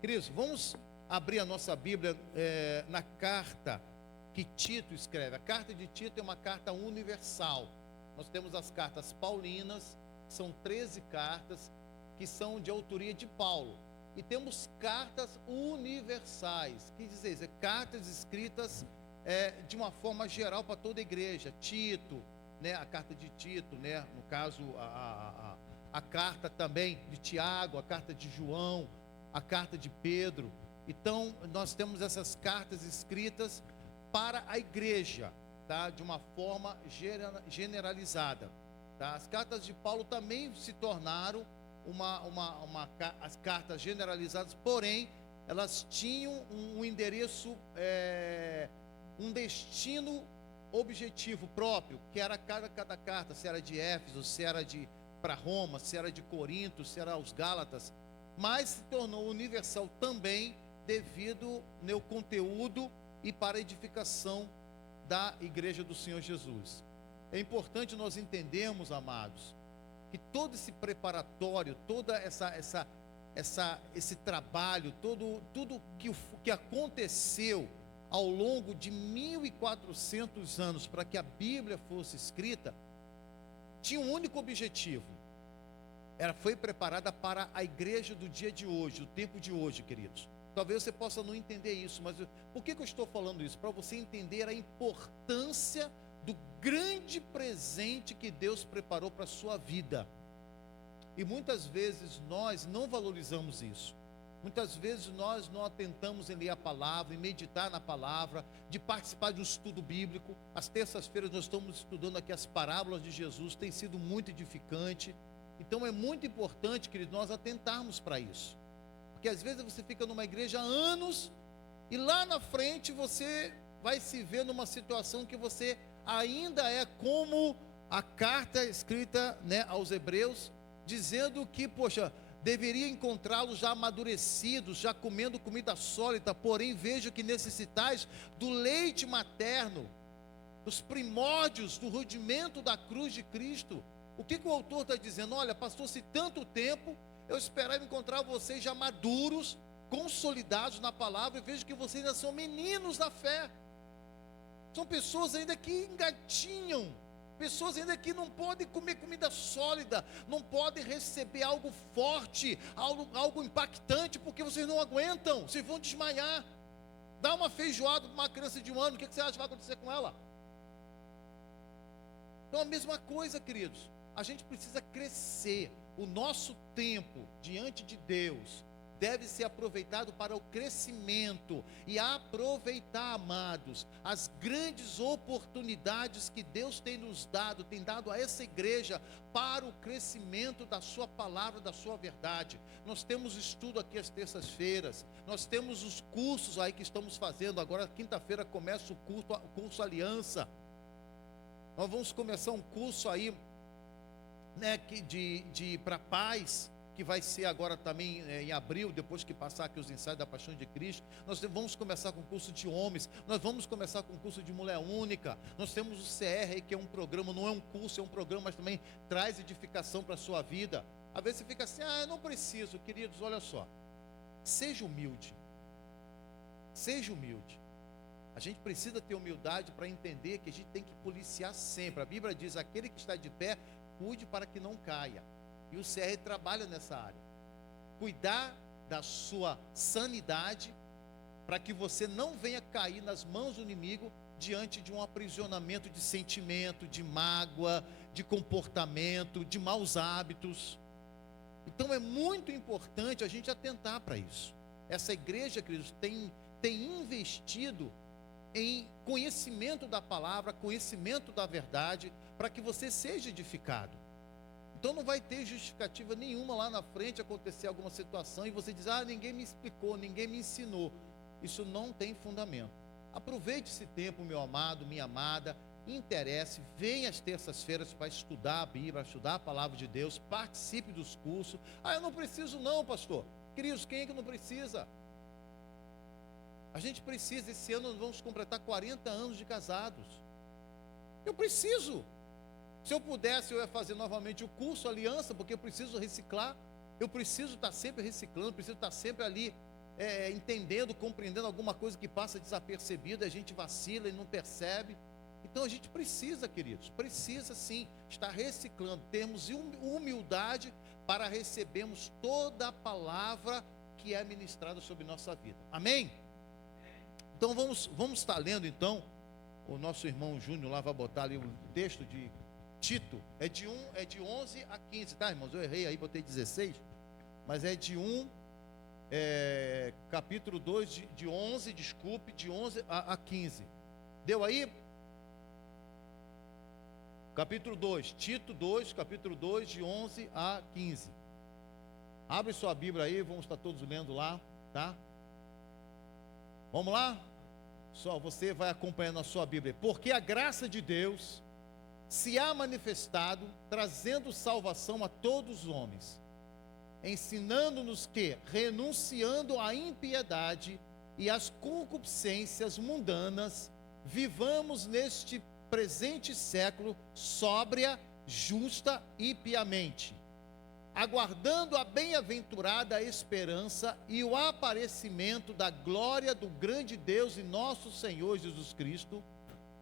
Queridos, vamos abrir a nossa Bíblia na carta que Tito escreve. A carta de Tito é uma carta universal. Nós temos as cartas paulinas, que são 13 cartas, que são de autoria de Paulo. E temos cartas universais, que dizer, cartas escritas de uma forma geral para toda a igreja. Tito, né, a carta de Tito, né, no caso a carta também de Tiago, a carta de João, a carta de Pedro. Então nós temos essas cartas escritas para a igreja, tá? De uma forma generalizada, tá? As cartas de Paulo também se tornaram as cartas generalizadas, porém elas tinham um endereço, um destino objetivo próprio, que era cada carta, se era de Éfeso, se era para Roma, se era de Corinto, se era aos Gálatas, mas se tornou universal também devido ao conteúdo e para a edificação da igreja do Senhor Jesus. É importante nós entendermos, amados, que todo esse preparatório, toda esse trabalho, tudo que aconteceu ao longo de 1400 anos para que a Bíblia fosse escrita, tinha um único objetivo. Foi preparada para a igreja do dia de hoje, o tempo de hoje, queridos. Talvez você possa não entender isso, mas por que eu estou falando isso? Para você entender a importância do grande presente que Deus preparou para a sua vida. E muitas vezes nós não valorizamos isso. Muitas vezes nós não atentamos em ler a palavra, em meditar na palavra, de participar de um estudo bíblico. Às terças-feiras nós estamos estudando aqui as parábolas de Jesus, tem sido muito edificante. Então é muito importante, queridos, nós atentarmos para isso. Porque às vezes você fica numa igreja há anos e lá na frente você vai se ver numa situação que você ainda é como a carta escrita, né, aos Hebreus, dizendo que, poxa, deveria encontrá-los já amadurecidos, já comendo comida sólida, porém vejo que necessitais do leite materno, dos primórdios, do rudimento da cruz de Cristo. O que o autor está dizendo? Olha, passou-se tanto tempo, eu esperava encontrar vocês já maduros, consolidados na palavra, e vejo que vocês ainda são meninos da fé. São pessoas ainda que engatinham, pessoas ainda que não podem comer comida sólida, não podem receber algo forte, algo impactante, porque vocês não aguentam, vocês vão desmaiar. Dá uma feijoada para uma criança de 1 ano, o que você acha que vai acontecer com ela? Então a mesma coisa, queridos, a gente precisa crescer. O nosso tempo diante de Deus deve ser aproveitado para o crescimento e aproveitar, amados, as grandes oportunidades que Deus tem nos dado, tem dado a essa igreja para o crescimento da sua palavra, da sua verdade. Nós temos estudo aqui às terças-feiras, nós temos os cursos aí que estamos fazendo. Agora quinta-feira começa o curso Aliança. Nós vamos começar um curso aí, né, para paz, que vai ser agora também em abril, depois que passar aqui os ensaios da Paixão de Cristo. Nós vamos começar com o curso de homens, nós vamos começar com o curso de mulher única. Nós temos o CR, que é um programa, não é um curso, é um programa, mas também traz edificação para a sua vida. Às vezes você fica assim, eu não preciso. Queridos, olha só, seja humilde, seja humilde. A gente precisa ter humildade para entender que a gente tem que policiar sempre. A Bíblia diz, aquele que está de pé, cuide para que não caia. E o CR trabalha nessa área. Cuidar da sua sanidade, para que você não venha cair nas mãos do inimigo, diante de um aprisionamento de sentimento, de mágoa, de comportamento, de maus hábitos. Então é muito importante a gente atentar para isso. Essa igreja, queridos, tem investido em conhecimento da palavra, conhecimento da verdade, para que você seja edificado. Então não vai ter justificativa nenhuma lá na frente acontecer alguma situação e você diz, ninguém me explicou, ninguém me ensinou. Isso não tem fundamento. Aproveite esse tempo, meu amado, minha amada, interesse, venha às terças-feiras para estudar a Bíblia, estudar a palavra de Deus, participe dos cursos. Eu não preciso não, pastor. Queridos, quem é que não precisa? A gente precisa. Esse ano nós vamos completar 40 anos de casados. Eu preciso. Se eu pudesse, eu ia fazer novamente o curso Aliança, porque eu preciso reciclar. Eu preciso estar sempre reciclando, preciso estar sempre ali entendendo, compreendendo alguma coisa que passa desapercebida, a gente vacila e não percebe. Então a gente precisa, queridos, precisa sim estar reciclando, termos humildade para recebermos toda a palavra que é ministrada sobre nossa vida. Amém? Então vamos estar lendo então. O nosso irmão Júnior lá vai botar ali o texto de Tito, é de 11 a 15, tá, irmãos? Eu errei aí, botei 16, mas é de capítulo 2, de 11, desculpe, de 11 a 15. Deu aí? Capítulo 2, Tito 2, capítulo 2, de 11 a 15. Abre sua Bíblia aí, vamos estar todos lendo lá, tá? Vamos lá? Só você vai acompanhando a sua Bíblia. Porque a graça de Deus se há manifestado, trazendo salvação a todos os homens, ensinando-nos que, renunciando à impiedade e às concupiscências mundanas, vivamos neste presente século sóbria, justa e piamente, aguardando a bem-aventurada esperança e o aparecimento da glória do grande Deus e nosso Senhor Jesus Cristo,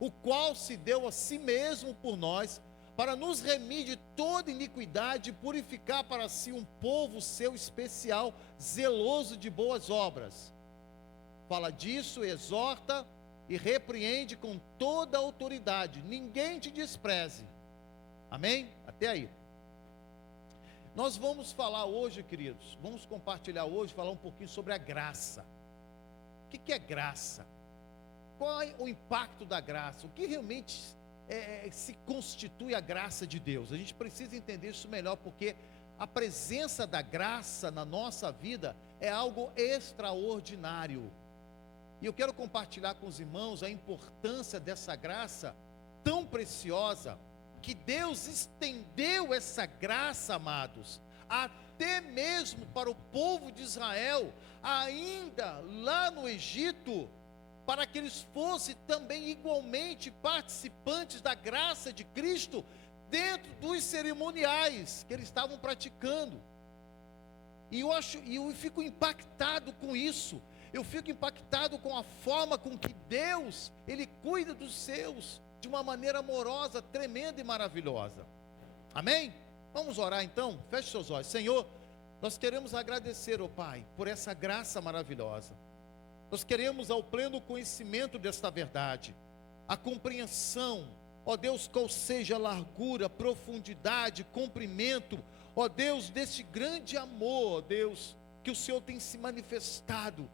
o qual se deu a si mesmo por nós, para nos remir de toda iniquidade e purificar para si um povo seu especial, zeloso de boas obras. Fala disso, exorta e repreende com toda a autoridade. Ninguém te despreze. Amém? Até aí. Nós vamos falar hoje, queridos, vamos compartilhar hoje, falar um pouquinho sobre a graça. O que é graça? Qual é o impacto da graça? O que realmente se constitui a graça de Deus? A gente precisa entender isso melhor, porque a presença da graça na nossa vida é algo extraordinário. E eu quero compartilhar com os irmãos a importância dessa graça tão preciosa, que Deus estendeu essa graça, amados, até mesmo para o povo de Israel, ainda lá no Egito, para que eles fossem também igualmente participantes da graça de Cristo, dentro dos cerimoniais que eles estavam praticando. E eu fico impactado com isso. Eu fico impactado com a forma com que Deus, Ele cuida dos seus, de uma maneira amorosa, tremenda e maravilhosa. Amém? Vamos orar então? Feche seus olhos. Senhor, nós queremos agradecer, ó Pai, por essa graça maravilhosa. Nós queremos ao pleno conhecimento desta verdade, a compreensão, ó Deus, qual seja a largura, profundidade, comprimento, ó Deus, desse grande amor, ó Deus, que o Senhor tem se manifestado.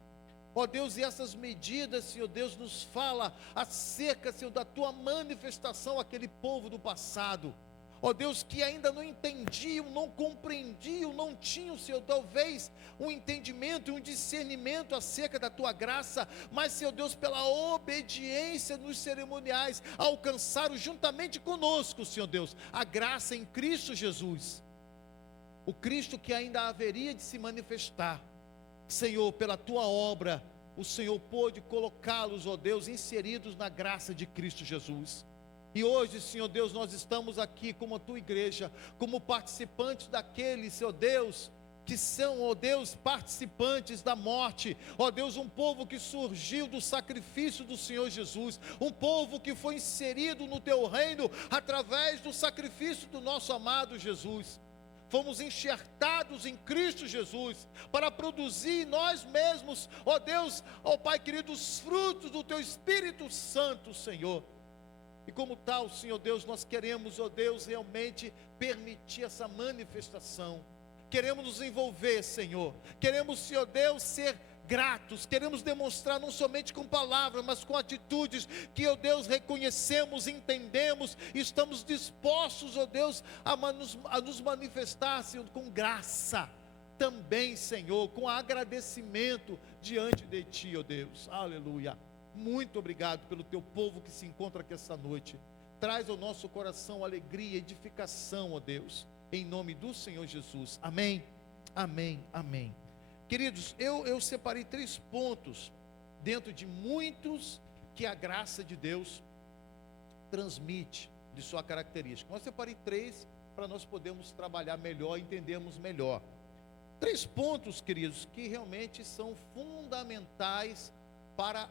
Ó Deus, e essas medidas, Senhor Deus, nos fala acerca, Senhor, da Tua manifestação àquele povo do passado. Ó Deus, que ainda não entendiam, não compreendiam, não tinham, Senhor, talvez um entendimento e um discernimento acerca da Tua graça, mas, Senhor Deus, pela obediência nos cerimoniais, alcançaram juntamente conosco, Senhor Deus, a graça em Cristo Jesus, o Cristo que ainda haveria de se manifestar. Senhor, pela Tua obra, o Senhor pôde colocá-los, ó Deus, inseridos na graça de Cristo Jesus. E hoje, Senhor Deus, nós estamos aqui como a Tua igreja, como participantes daqueles, Senhor Deus, que são, ó Deus, participantes da morte, ó Deus, um povo que surgiu do sacrifício do Senhor Jesus, um povo que foi inserido no Teu reino, através do sacrifício do nosso amado Jesus. Fomos enxertados em Cristo Jesus, para produzir nós mesmos, ó Deus, ó Pai querido, os frutos do Teu Espírito Santo, Senhor. E como tal, Senhor Deus, nós queremos, ó Deus, realmente permitir essa manifestação. Queremos nos envolver, Senhor. Queremos, Senhor Deus, ser gratos. Queremos demonstrar não somente com palavras, mas com atitudes que, ó Deus, reconhecemos, entendemos e estamos dispostos, ó Deus, a nos manifestar, Senhor, com graça também, Senhor, com agradecimento diante de Ti, ó Deus. Aleluia. Muito obrigado pelo Teu povo que se encontra aqui essa noite. Traz ao nosso coração alegria, edificação, ó Deus, em nome do Senhor Jesus. Amém, amém, amém. Queridos, eu separei 3 pontos, dentro de muitos que a graça de Deus transmite, de sua característica. Eu separei 3 para nós podermos trabalhar melhor, entendermos melhor. 3 pontos, queridos, que realmente são fundamentais para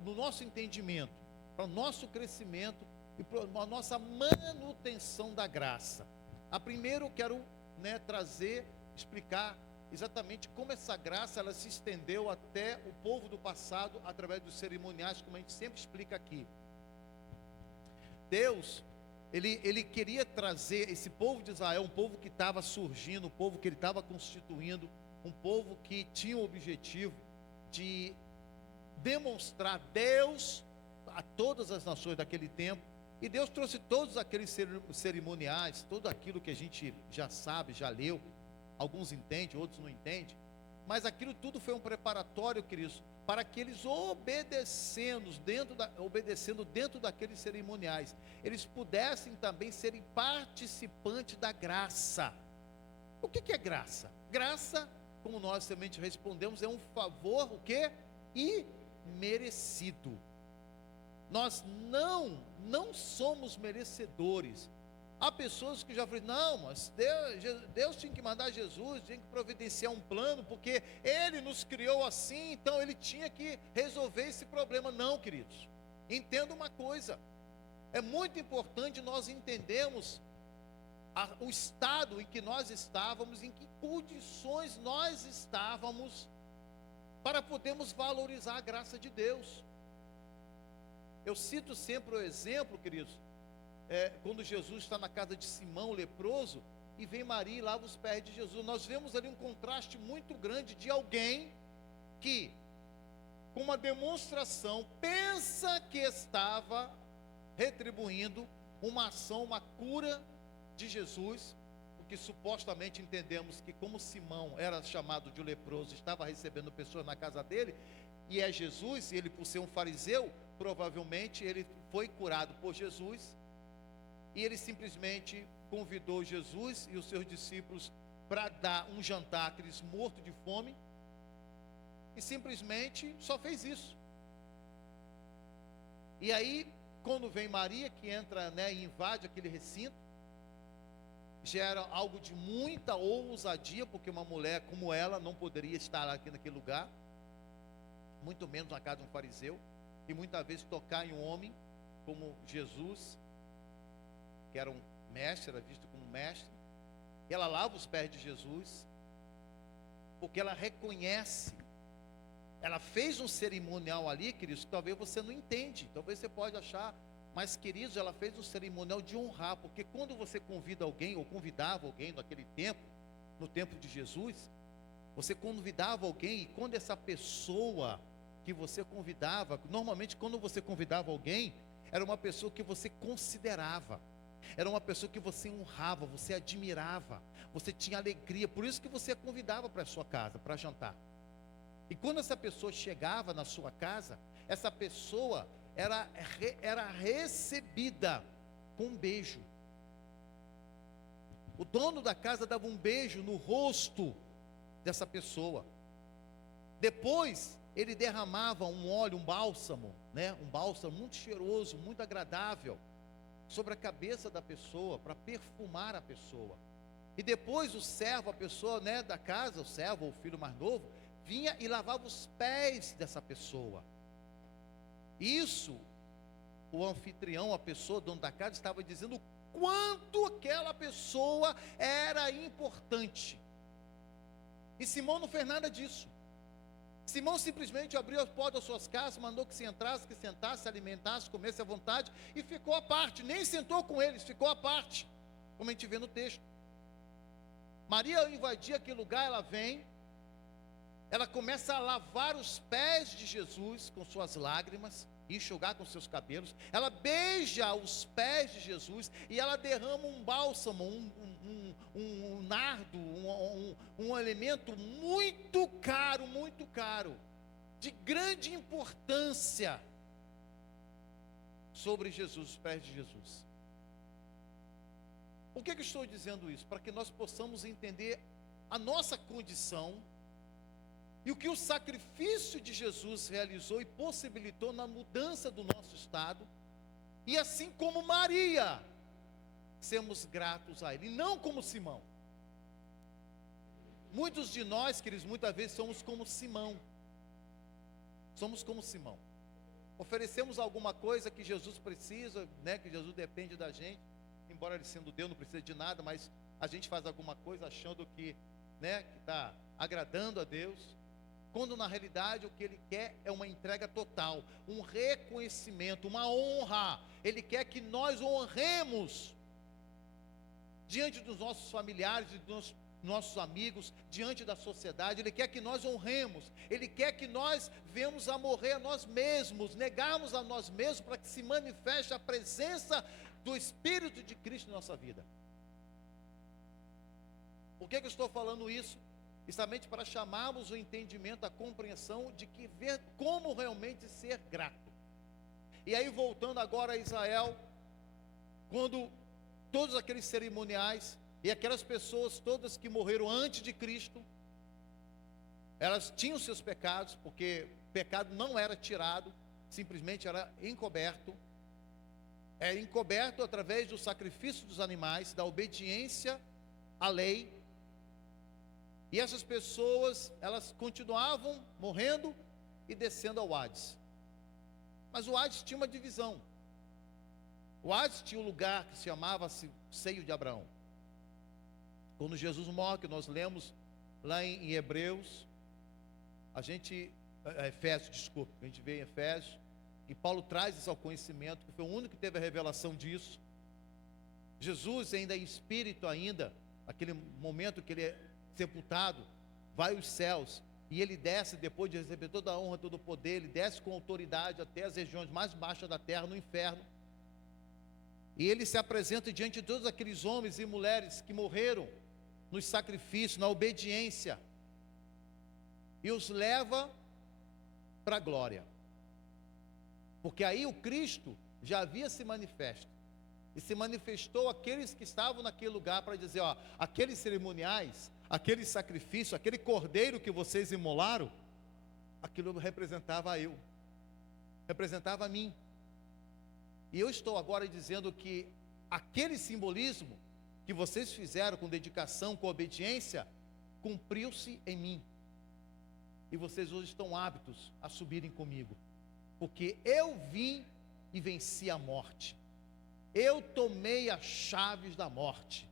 no nosso entendimento, para o nosso crescimento e para a nossa manutenção da graça. A primeiro eu quero, explicar exatamente como essa graça ela se estendeu até o povo do passado através dos cerimoniais, como a gente sempre explica aqui. Deus, ele queria trazer esse povo de Israel, um povo que estava surgindo, um povo que ele estava constituindo, um povo que tinha o objetivo de demonstrar Deus a todas as nações daquele tempo. E Deus trouxe todos aqueles cerimoniais, tudo aquilo que a gente já sabe, já leu. Alguns entendem, outros não entendem. Mas aquilo tudo foi um preparatório, queridos, para que eles obedecendo dentro daqueles cerimoniais, eles pudessem também serem participantes da graça. O que é graça? Graça, como nós também respondemos, é um favor, o quê? Imerecido. Nós não somos merecedores. Há pessoas que já falam, não, mas Deus tinha que mandar Jesus, tinha que providenciar um plano, porque Ele nos criou assim, então Ele tinha que resolver esse problema. Não, queridos, entenda uma coisa, é muito importante nós entendermos o estado em que nós estávamos, em que condições nós estávamos, para podermos valorizar a graça de Deus. Eu cito sempre o exemplo, queridos, quando Jesus está na casa de Simão, o leproso, e vem Maria e lava os pés de Jesus. Nós vemos ali um contraste muito grande de alguém que, com uma demonstração, pensa que estava retribuindo uma ação, uma cura de Jesus, porque supostamente entendemos que, como Simão era chamado de leproso, estava recebendo pessoas na casa dele, e é Jesus, e ele, por ser um fariseu, provavelmente ele foi curado por Jesus, e ele simplesmente convidou Jesus e os seus discípulos para dar um jantar àqueles mortos de fome, e simplesmente só fez isso. E aí, quando vem Maria, que entra, e invade aquele recinto, gera algo de muita ousadia, porque uma mulher como ela não poderia estar aqui naquele lugar, muito menos na casa de um fariseu, e muitas vezes tocar em um homem como Jesus, que era um mestre, era visto como mestre. Ela lava os pés de Jesus, porque ela reconhece, ela fez um cerimonial ali, queridos, que talvez você não entende, talvez você pode achar, mas queridos, ela fez um cerimonial de honrar, porque quando você convida alguém, ou convidava alguém naquele tempo, no tempo de Jesus, você convidava alguém, e quando essa pessoa que você convidava, normalmente quando você convidava alguém, era uma pessoa que você considerava, era uma pessoa que você honrava, você admirava, você tinha alegria, por isso que você a convidava para a sua casa, para jantar. E quando essa pessoa chegava na sua casa, essa pessoa era recebida com um beijo. O dono da casa dava um beijo no rosto dessa pessoa. Depois ele derramava um óleo, um bálsamo muito cheiroso, muito agradável, sobre a cabeça da pessoa, para perfumar a pessoa. E depois o servo, a pessoa, da casa, o servo ou o filho mais novo, vinha e lavava os pés dessa pessoa. Isso, o anfitrião, a pessoa, dono da casa, estava dizendo o quanto aquela pessoa era importante. E Simão não fez nada disso. Simão simplesmente abriu as portas das suas casas, mandou que se entrasse, que sentasse, se alimentasse, comesse à vontade, e ficou à parte, nem sentou com eles, ficou à parte, como a gente vê no texto. Maria, ao invadir aquele lugar, ela vem, ela começa a lavar os pés de Jesus com suas lágrimas, enxugar com seus cabelos, ela beija os pés de Jesus, e ela derrama um bálsamo, um nardo, um elemento muito caro, de grande importância, sobre Jesus, os pés de Jesus. Por que eu estou dizendo isso? Para que nós possamos entender a nossa condição, e o que o sacrifício de Jesus realizou e possibilitou na mudança do nosso estado, e assim como Maria, sermos gratos a Ele, não como Simão. Muitos de nós, queridos, muitas vezes somos como Simão. Somos como Simão. Oferecemos alguma coisa que Jesus precisa, né? Que Jesus depende da gente. Embora ele sendo Deus não precisa de nada, mas a gente faz alguma coisa achando que, né, que está agradando a Deus. Quando na realidade o que ele quer é uma entrega total, um reconhecimento, uma honra. Ele quer que nós o honremos diante dos nossos familiares e dos nossos amigos, diante da sociedade. Ele quer que nós honremos. Ele quer que nós venhamos a morrer a nós mesmos, negarmos a nós mesmos, para que se manifeste a presença do Espírito de Cristo em nossa vida. Por que eu estou falando isso? Justamente para chamarmos o entendimento, a compreensão de que ver como realmente ser grato. E aí, voltando agora a Israel, quando todos aqueles cerimoniais e aquelas pessoas todas que morreram antes de Cristo, elas tinham seus pecados, porque o pecado não era tirado, simplesmente era encoberto. É encoberto através do sacrifício dos animais, da obediência à lei. E essas pessoas, elas continuavam morrendo e descendo ao Hades. Mas o Hades tinha uma divisão. O Hades tinha um lugar que se chamava-se Seio de Abraão. Quando Jesus morre, que nós lemos lá em Hebreus, Efésios, desculpa, a gente vê em Efésios, e Paulo traz isso ao conhecimento, que foi o único que teve a revelação disso. Jesus ainda em espírito ainda, aquele momento que ele é sepultado, vai aos céus, e ele desce depois de receber toda a honra, todo o poder, ele desce com autoridade até as regiões mais baixas da terra, no inferno, e ele se apresenta diante de todos aqueles homens e mulheres que morreram nos sacrifícios, na obediência, e os leva para a glória, porque aí o Cristo já havia se manifesto, e se manifestou aqueles que estavam naquele lugar para dizer, ó, aqueles cerimoniais, aquele sacrifício, aquele cordeiro que vocês imolaram, aquilo representava eu, representava a mim. E eu estou agora dizendo que aquele simbolismo que vocês fizeram com dedicação, com obediência, cumpriu-se em mim. E vocês hoje estão aptos a subirem comigo, porque eu vim e venci a morte. Eu tomei as chaves da morte.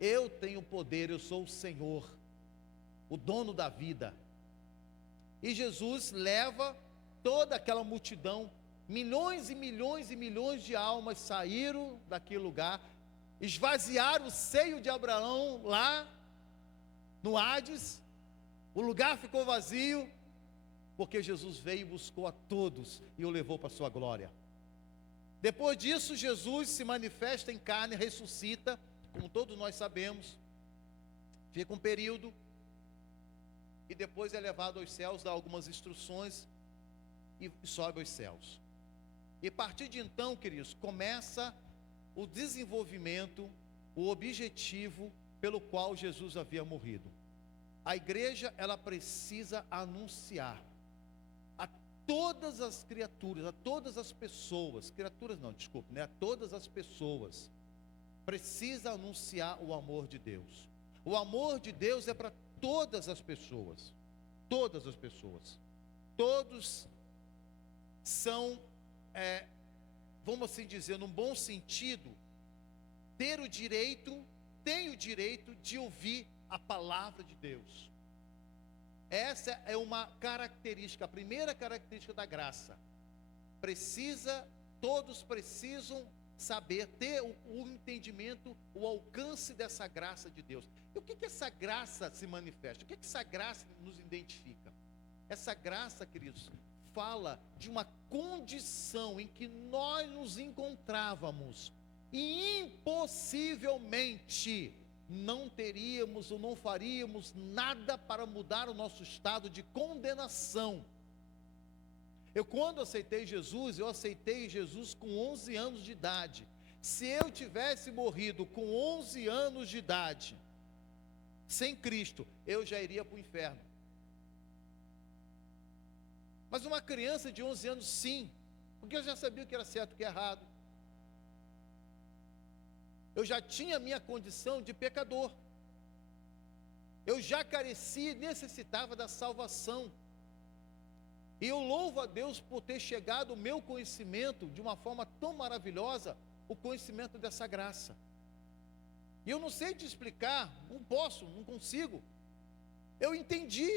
Eu tenho poder, eu sou o Senhor, o dono da vida. E Jesus leva toda aquela multidão, milhões e milhões e milhões de almas saíram daquele lugar, esvaziaram o seio de Abraão lá no Hades, o lugar ficou vazio, porque Jesus veio e buscou a todos e o levou para a sua glória. Depois disso, Jesus se manifesta em carne, ressuscita, como todos nós sabemos, fica um período, e depois é levado aos céus, dá algumas instruções, e sobe aos céus. E a partir de então, queridos, começa o desenvolvimento, o objetivo pelo qual Jesus havia morrido. A igreja, ela precisa anunciar a todas as criaturas, a todas as pessoas, a todas as pessoas, precisa anunciar o amor de Deus. O amor de Deus é para todas as pessoas, todas as pessoas, todos são, vamos assim dizer, num bom sentido, tem o direito de ouvir a palavra de Deus. Essa é uma característica, a primeira característica da graça. Todos precisam saber, ter o entendimento, o alcance dessa graça de Deus. E o que essa graça se manifesta? O que essa graça nos identifica? Essa graça, queridos, fala de uma condição em que nós nos encontrávamos e impossivelmente não teríamos ou não faríamos nada para mudar o nosso estado de condenação. Quando aceitei Jesus, eu aceitei Jesus com 11 anos de idade. Se eu tivesse morrido com 11 anos de idade, sem Cristo, eu já iria para o inferno. Mas uma criança de 11 anos, sim, porque eu já sabia o que era certo e o que era errado. Eu já tinha a minha condição de pecador. eu já carecia e necessitava da salvação. E eu louvo a Deus por ter chegado o meu conhecimento de uma forma tão maravilhosa, o conhecimento dessa graça. E eu não sei te explicar, não consigo. Eu entendi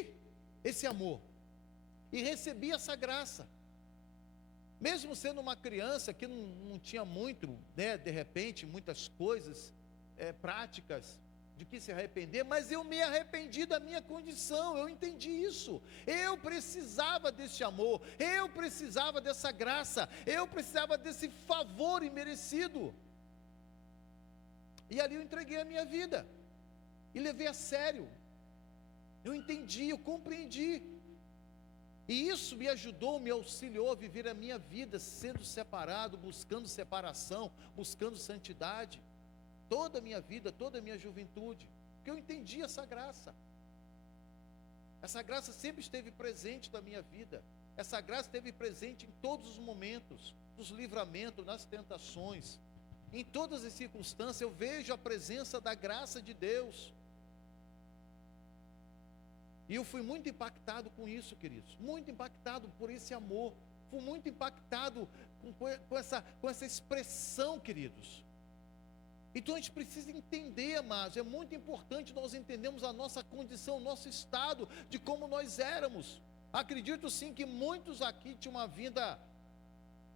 esse amor e recebi essa graça. Mesmo sendo uma criança que não tinha muito, né, de repente, muitas coisas práticas de que se arrepender, mas eu me arrependi da minha condição, eu entendi isso. Eu precisava desse amor, eu precisava dessa graça, eu precisava desse favor imerecido. E ali eu entreguei a minha vida e levei a sério. Eu entendi, eu compreendi. E isso me ajudou, me auxiliou a viver a minha vida sendo separado, buscando separação, buscando santidade. Toda a minha vida, toda a minha juventude, porque eu entendi essa graça. Essa graça sempre esteve presente na minha vida. Essa graça esteve presente em todos os momentos, nos livramentos, nas tentações. Em todas as circunstâncias eu vejo a presença da graça de Deus. E eu fui muito impactado com isso, queridos. Muito impactado por esse amor. Fui muito impactado com essa expressão, queridos. Então a gente precisa entender, amados, é muito importante nós entendermos a nossa condição, o nosso estado, de como nós éramos. Acredito sim que muitos aqui tinham uma vida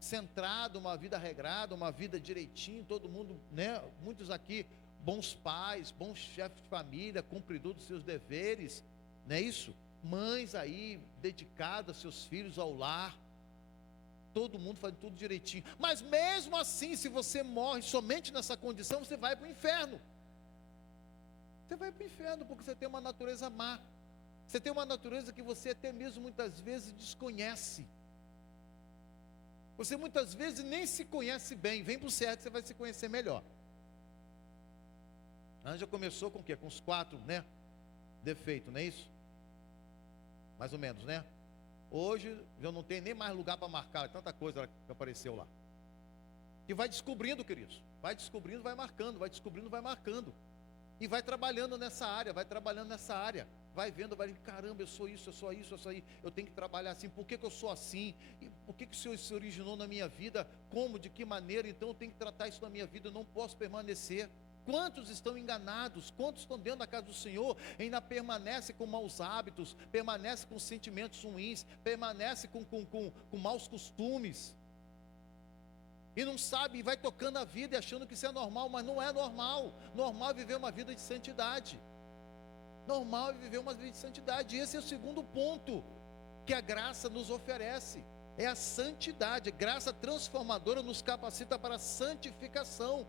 centrada, uma vida regrada, uma vida direitinho, todo mundo, né? Muitos aqui, bons pais, bons chefes de família, cumpridor dos seus deveres, não é isso? Mães aí, dedicadas, seus filhos ao lar. Todo mundo faz tudo direitinho. Mas mesmo assim, se você morre somente nessa condição, você vai para o inferno. Você vai para o inferno porque você tem uma natureza má. Você tem uma natureza que você até mesmo muitas vezes desconhece. Você muitas vezes nem se conhece bem. Vem para o céu que você vai se conhecer melhor. A Anja começou com o quê? Com os 4, né? Defeitos, não é isso? Mais ou menos, né? Hoje eu não tenho nem mais lugar para marcar, tanta coisa que apareceu lá. E vai descobrindo, queridos. Vai descobrindo, vai marcando, vai descobrindo, vai marcando. E vai trabalhando nessa área, vai trabalhando nessa área. Vai vendo, vai dizendo, caramba, eu sou isso, eu sou isso, eu sou isso. Eu tenho que trabalhar assim, por que eu sou assim? E por que o Senhor se originou na minha vida? Como, de que maneira? Então eu tenho que tratar isso na minha vida, eu não posso permanecer. Quantos estão enganados? Quantos estão dentro da casa do Senhor e ainda permanece com maus hábitos, permanece com sentimentos ruins, permanece com maus costumes, e não sabe, e vai tocando a vida e achando que isso é normal, mas não é normal. Normal é viver uma vida de santidade. Normal é viver uma vida de santidade. E esse é o segundo ponto que a graça nos oferece, é a santidade. A graça transformadora nos capacita para a santificação.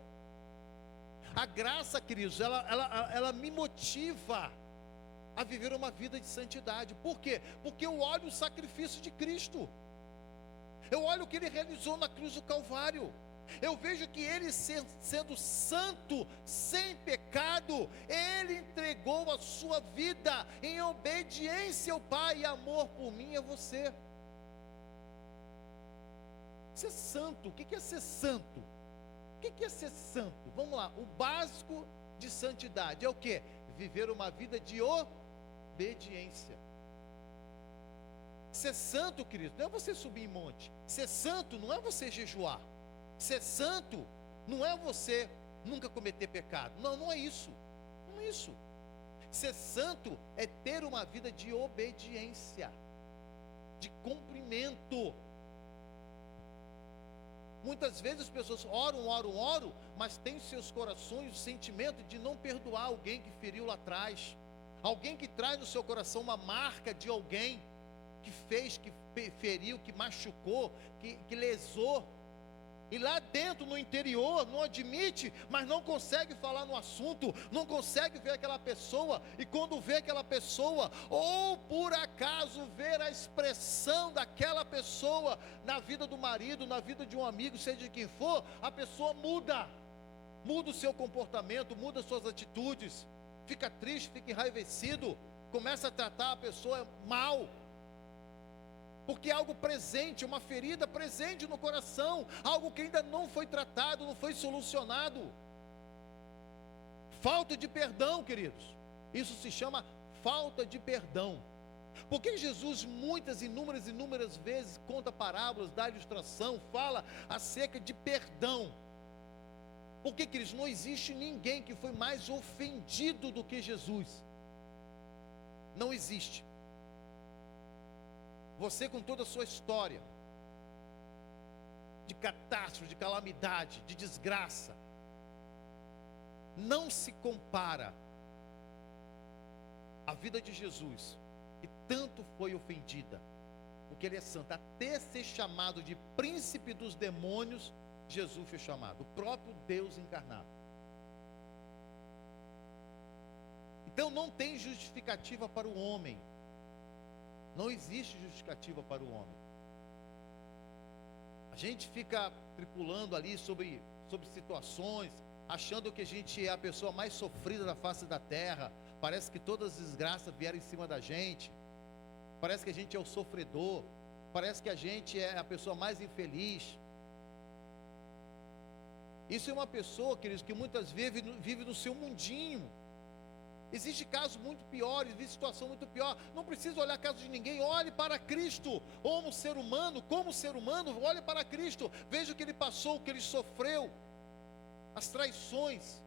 A graça, queridos, ela me motiva a viver uma vida de santidade. Por quê? Porque eu olho o sacrifício de Cristo. Eu olho o que Ele realizou na cruz do Calvário. Eu vejo que Ele, sendo santo, sem pecado, Ele entregou a sua vida em obediência ao Pai e amor por mim e a você. Ser santo, o que é ser santo? O que é ser santo? Vamos lá, o básico de santidade é o quê? Viver uma vida de obediência. Ser santo, querido, não é você subir em monte. Ser santo não é você jejuar. Ser santo não é você nunca cometer pecado. Não, não é isso. Não é isso. Ser santo é ter uma vida de obediência, de cumprimento. Muitas vezes as pessoas oram, mas têm em seus corações o sentimento de não perdoar alguém que feriu lá atrás. Alguém que traz no seu coração uma marca de alguém que fez, que feriu, que machucou, que lesou. E lá dentro, no interior, não admite, mas não consegue falar no assunto, não consegue ver aquela pessoa. E quando vê aquela pessoa, ou por acaso ver a expressão daquela pessoa na vida do marido, na vida de um amigo, seja de quem for, a pessoa muda o seu comportamento, muda as suas atitudes, fica triste, fica enraivecido, começa a tratar a pessoa mal. Porque é algo presente, uma ferida presente no coração, algo que ainda não foi tratado, não foi solucionado. Falta de perdão, queridos. Isso se chama falta de perdão. Porque Jesus inúmeras vezes conta parábolas, dá ilustração, fala acerca de perdão. Porque, queridos, não existe ninguém que foi mais ofendido do que Jesus. Não existe. Você, com toda a sua história de catástrofe, de calamidade, de desgraça, não se compara à vida de Jesus, que tanto foi ofendida, porque ele é santo. Até ser chamado de príncipe dos demônios, Jesus foi chamado, o próprio Deus encarnado. Então não tem justificativa para o homem. Não existe justificativa para o homem. A gente fica tripulando ali sobre situações, achando que a gente é a pessoa mais sofrida da face da terra. Parece que todas as desgraças vieram em cima da gente. Parece que a gente é o sofredor. Parece que a gente é a pessoa mais infeliz. Isso é uma pessoa, queridos, que muitas vezes vive no seu mundinho. Existem casos muito piores, existe situação muito pior. Não precisa olhar caso de ninguém, olhe para Cristo. Como ser humano, olhe para Cristo. Veja o que ele passou, o que ele sofreu. As traições.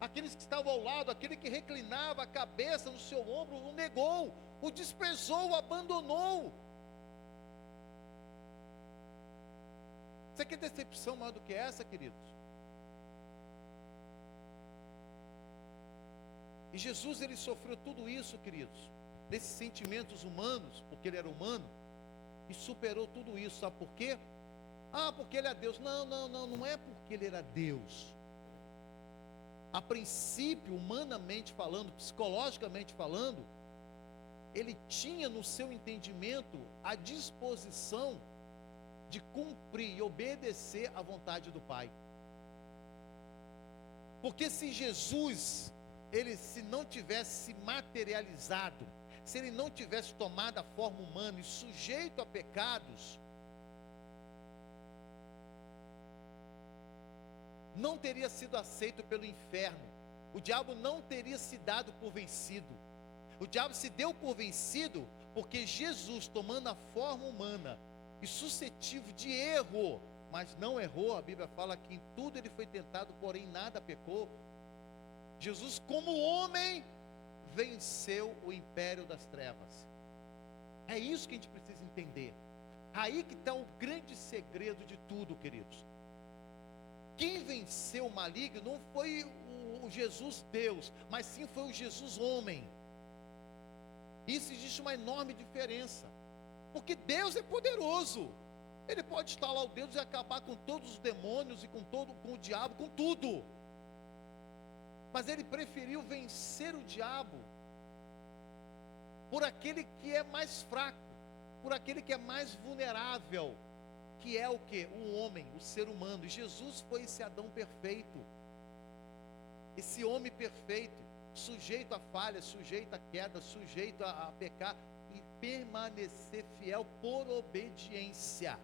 Aqueles que estavam ao lado, aquele que reclinava a cabeça no seu ombro, o negou, o desprezou, o abandonou. Você quer decepção maior do que essa, queridos? E Jesus, ele sofreu tudo isso, queridos, desses sentimentos humanos, porque ele era humano, e superou tudo isso. Sabe por quê? Porque ele é Deus. Não é porque ele era Deus. A princípio, humanamente falando, psicologicamente falando, ele tinha no seu entendimento a disposição de cumprir e obedecer à vontade do Pai. Porque se Jesus, se não tivesse se materializado, se ele não tivesse tomado a forma humana e sujeito a pecados, não teria sido aceito pelo inferno. O diabo não teria se dado por vencido. O diabo se deu por vencido porque Jesus, tomando a forma humana e suscetível de erro, mas não errou. A Bíblia fala que em tudo ele foi tentado, porém nada pecou. Jesus, como homem, venceu o império das trevas. É isso que a gente precisa entender. Aí que está o grande segredo de tudo, queridos. Quem venceu o maligno não foi o Jesus Deus, mas sim foi o Jesus homem. Isso existe uma enorme diferença. Porque Deus é poderoso. Ele pode instalar o dedo e acabar com todos os demônios e com o diabo, com tudo. Mas ele preferiu vencer o diabo por aquele que é mais fraco, por aquele que é mais vulnerável, que é o que? O homem, o ser humano. E Jesus foi esse Adão perfeito, esse homem perfeito, sujeito a falha, sujeito a queda, sujeito a pecar, e permanecer fiel por obediência.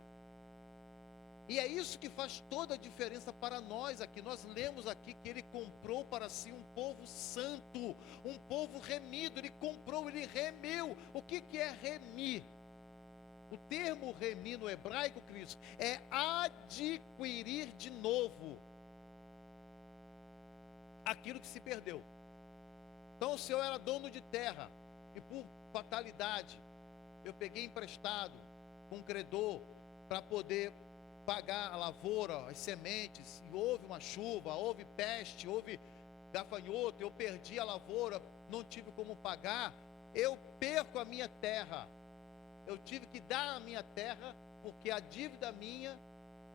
E é isso que faz toda a diferença para nós aqui. Nós lemos aqui que ele comprou para si um povo santo, um povo remido. Ele comprou, ele remiu. O que é remir? O termo remir no hebraico, Cristo, é adquirir de novo aquilo que se perdeu. Então o Senhor era dono de terra, e por fatalidade eu peguei emprestado com um credor para poder pagar a lavoura, as sementes, e houve uma chuva, houve peste, houve gafanhoto, eu perdi a lavoura, não tive como pagar, eu perco a minha terra. Eu tive que dar a minha terra, porque a dívida minha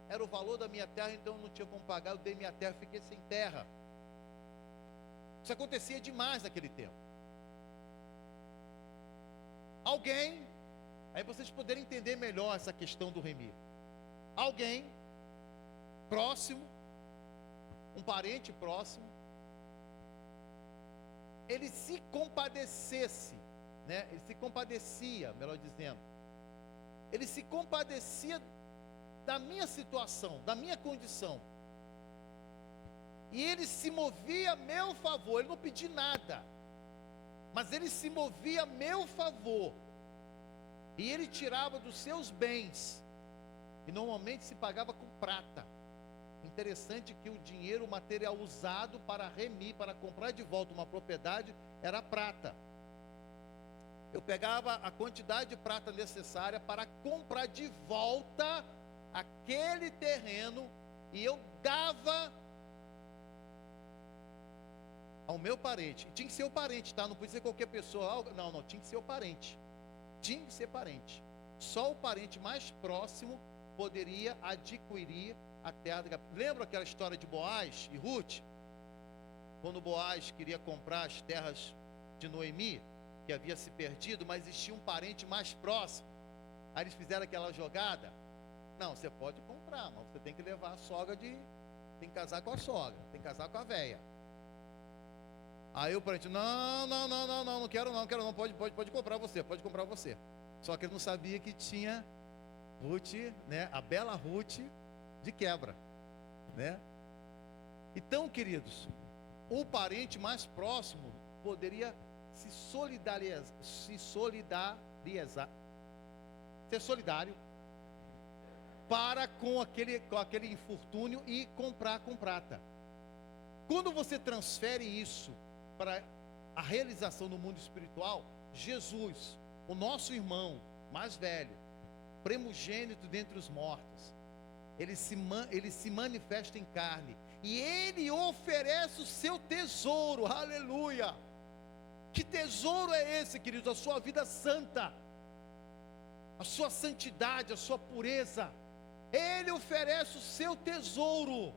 era o valor da minha terra, então eu não tinha como pagar, eu dei minha terra, fiquei sem terra. Isso acontecia demais naquele tempo. Alguém, aí vocês poderem entender melhor essa questão do remir. Alguém próximo, um parente próximo, ele se compadecesse, né? Ele se compadecia, melhor dizendo, ele se compadecia da minha situação, da minha condição, e ele se movia a meu favor. Ele não pedia nada, mas ele se movia a meu favor, e ele tirava dos seus bens, e normalmente se pagava com prata. Interessante que o dinheiro, o material usado para remir, para comprar de volta uma propriedade, era prata. Eu pegava a quantidade de prata necessária para comprar de volta aquele terreno, e eu dava ao meu parente. Tinha que ser o parente, tá? Não podia ser qualquer pessoa. Não, tinha que ser o parente. Tinha que ser parente. Só o parente mais próximo poderia adquirir a terra. Lembra aquela história de Boaz e Ruth? Quando Boaz queria comprar as terras de Noemi, que havia se perdido, mas existia um parente mais próximo. Aí eles fizeram aquela jogada. Não, você pode comprar, mas você tem que levar a sogra tem que casar com a sogra, tem que casar com a véia. Aí o parente, não quero não, pode comprar você. Só que ele não sabia que tinha Ruth, né, a bela Ruth de quebra, né? Então, queridos, o parente mais próximo poderia ser solidário para com aquele infortúnio e comprar com prata. Quando você transfere isso para a realização no mundo espiritual, Jesus, o nosso irmão mais velho, primogênito dentre os mortos, ele se manifesta em carne, e ele oferece o seu tesouro. Aleluia! Que tesouro é esse, queridos? A sua vida santa, a sua santidade, a sua pureza. Ele oferece o seu tesouro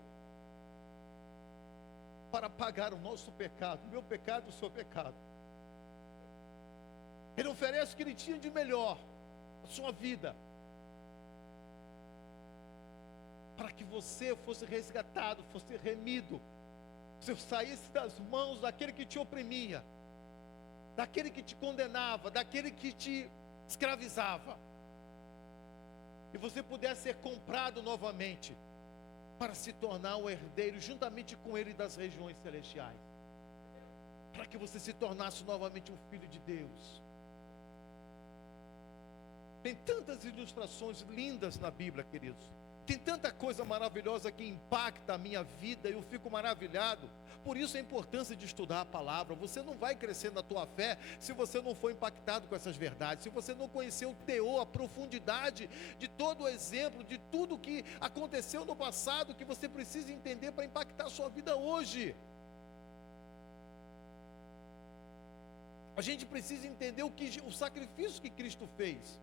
para pagar o nosso pecado, o meu pecado e o seu pecado. Ele oferece o que ele tinha de melhor, a sua vida, para que você fosse resgatado, fosse remido, você saísse das mãos daquele que te oprimia, daquele que te condenava, daquele que te escravizava, e você pudesse ser comprado novamente, para se tornar um herdeiro juntamente com ele das regiões celestiais, para que você se tornasse novamente um filho de Deus. Tem tantas ilustrações lindas na Bíblia, queridos. Tem tanta coisa maravilhosa que impacta a minha vida, eu fico maravilhado. Por isso a importância de estudar a palavra. Você não vai crescer na tua fé se você não for impactado com essas verdades, se você não conhecer o teor, a profundidade de todo o exemplo, de tudo que aconteceu no passado, que você precisa entender para impactar a sua vida hoje. A gente precisa entender o sacrifício que Cristo fez.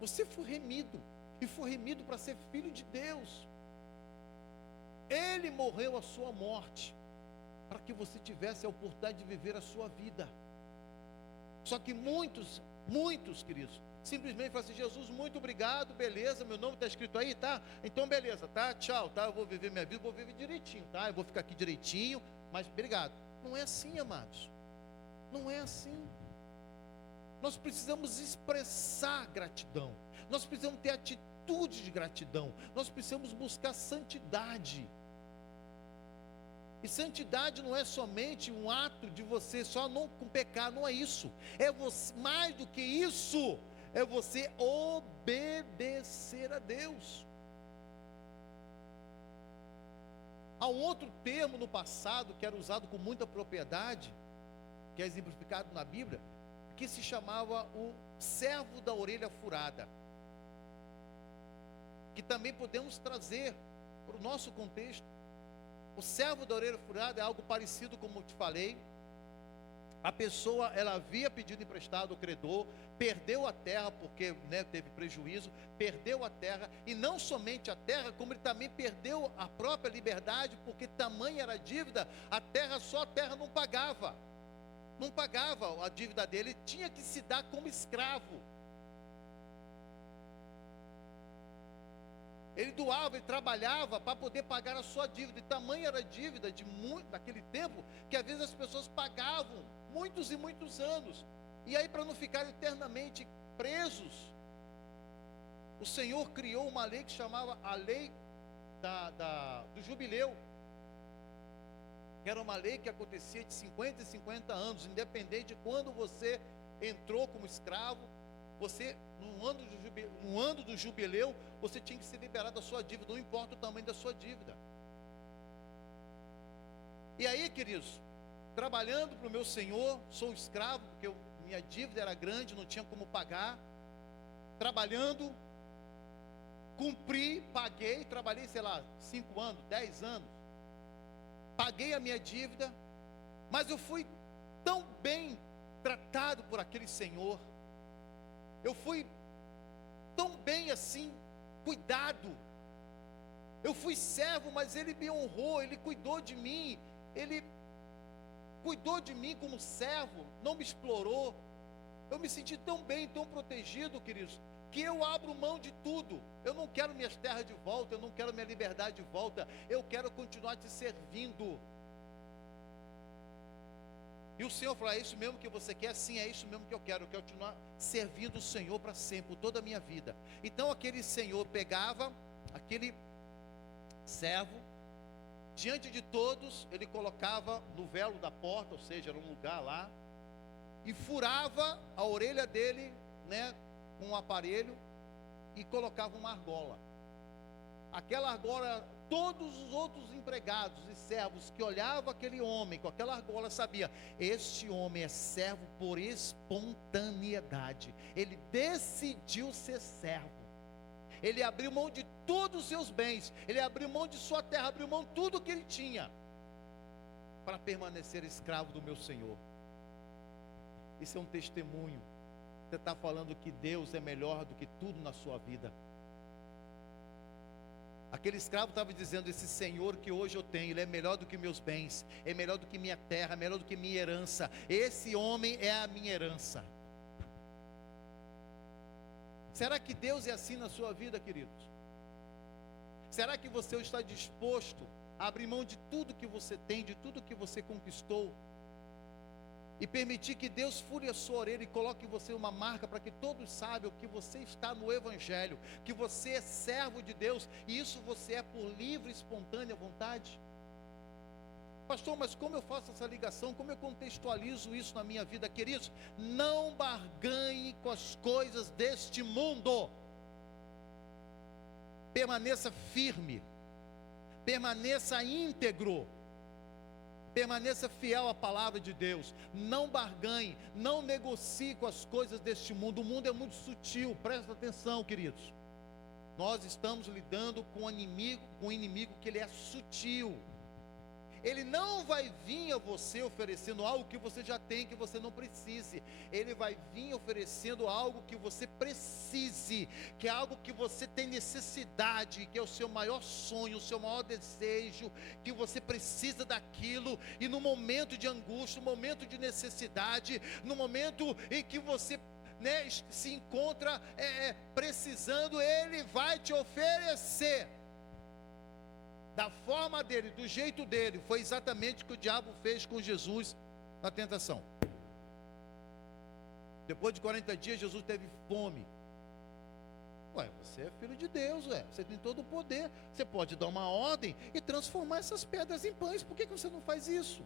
Você foi remido, e foi remido para ser filho de Deus. Ele morreu a sua morte, para que você tivesse a oportunidade de viver a sua vida. Só que muitos, queridos, simplesmente falam assim: Jesus, muito obrigado, beleza, meu nome está escrito aí, tá? Então beleza, tá? Tchau, tá? Eu vou viver minha vida, vou viver direitinho, tá? Eu vou ficar aqui direitinho, mas obrigado. Não é assim, amados. Não é assim. Nós precisamos expressar gratidão. Nós precisamos ter atitude de gratidão. Nós precisamos buscar santidade. E santidade não é somente um ato de você só não pecar, não é isso. É você, mais do que isso, é você obedecer a Deus. Há um outro termo no passado que era usado com muita propriedade, que é exemplificado na Bíblia, que se chamava o servo da orelha furada, que também podemos trazer para o nosso contexto. O servo da orelha furada é algo parecido, como eu te falei. A pessoa, ela havia pedido emprestado ao credor, perdeu a terra porque, né, teve prejuízo, perdeu a terra, e não somente a terra, como ele também perdeu a própria liberdade, porque tamanha era a dívida. A terra não pagava a dívida dele, ele tinha que se dar como escravo. Ele doava, ele trabalhava para poder pagar a sua dívida, e tamanha era a dívida daquele tempo, que às vezes as pessoas pagavam muitos e muitos anos, e aí, para não ficar eternamente presos, o Senhor criou uma lei que chamava a lei do jubileu. que era uma lei que acontecia de 50 em 50 anos, independente de quando você entrou como escravo, você, no ano do jubileu, você tinha que se liberar da sua dívida, não importa o tamanho da sua dívida. E aí, queridos, trabalhando para o meu Senhor, sou escravo, porque minha dívida era grande, não tinha como pagar, trabalhando, cumpri, paguei, trabalhei, 5 anos, 10 anos, paguei a minha dívida, mas eu fui tão bem tratado por aquele Senhor, eu fui tão bem assim, cuidado, eu fui servo, mas Ele me honrou, Ele cuidou de mim, Ele cuidou de mim como servo, não me explorou, eu me senti tão bem, tão protegido, queridos, que eu abro mão de tudo. Eu não quero minhas terras de volta, eu não quero minha liberdade de volta, eu quero continuar te servindo. E o Senhor falou: é isso mesmo que você quer? Sim, é isso mesmo que eu quero continuar servindo o Senhor para sempre, toda a minha vida. Então aquele Senhor pegava aquele servo, diante de todos, ele colocava no velo da porta, ou seja, era um lugar lá, e furava a orelha dele, né, com um aparelho, e colocava uma argola. Aquela argola, todos os outros empregados e servos que olhavam aquele homem com aquela argola sabia: este homem é servo por espontaneidade, ele decidiu ser servo, ele abriu mão de todos os seus bens, ele abriu mão de sua terra, abriu mão de tudo que ele tinha, para permanecer escravo do meu Senhor. Isso é um testemunho. Você está falando que Deus é melhor do que tudo na sua vida. Aquele escravo estava dizendo: esse Senhor que hoje eu tenho, Ele é melhor do que meus bens, é melhor do que minha terra, é melhor do que minha herança. Esse homem é a minha herança. Será que Deus é assim na sua vida, queridos? Será que você está disposto a abrir mão de tudo que você tem, de tudo que você conquistou, e permitir que Deus fure a sua orelha e coloque em você uma marca para que todos saibam que você está no Evangelho, que você é servo de Deus, e isso você é por livre e espontânea vontade? Pastor, mas como eu faço essa ligação? Como eu contextualizo isso na minha vida? Queridos, não barganhe com as coisas deste mundo. Permaneça firme, permaneça íntegro, permaneça fiel à palavra de Deus. Não barganhe, não negocie com as coisas deste mundo. O mundo é muito sutil, presta atenção, queridos. Nós estamos lidando com um inimigo que ele é sutil. Ele não vai vir a você oferecendo algo que você já tem, que você não precise. Ele vai vir oferecendo algo que você precise, que é algo que você tem necessidade, que é o seu maior sonho, o seu maior desejo, que você precisa daquilo. E no momento de angústia, no momento de necessidade, no momento em que você, né, se encontra precisando, Ele vai te oferecer. Da forma dele, do jeito dele. Foi exatamente o que o diabo fez com Jesus na tentação. Depois de 40 dias, Jesus teve fome. Você é filho de Deus, você tem todo o poder, você pode dar uma ordem e transformar essas pedras em pães. Por que você não faz isso?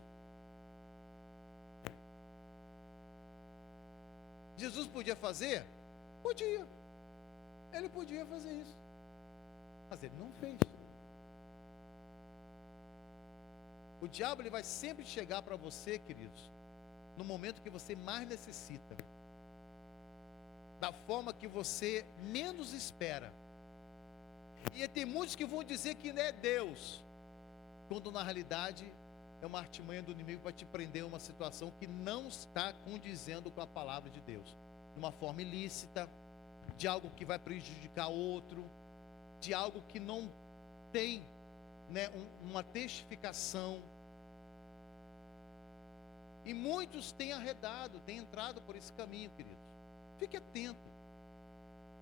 Jesus podia fazer? Podia. Ele podia fazer isso, mas ele não fez. O diabo, ele vai sempre chegar para você, queridos, no momento que você mais necessita, da forma que você menos espera. E tem muitos que vão dizer que não é Deus, quando na realidade é uma artimanha do inimigo para te prender em uma situação que não está condizendo com a palavra de Deus, de uma forma ilícita, de algo que vai prejudicar outro, de algo que não tem, né, uma testificação. E muitos têm arredado, têm entrado por esse caminho, queridos. Fique atento.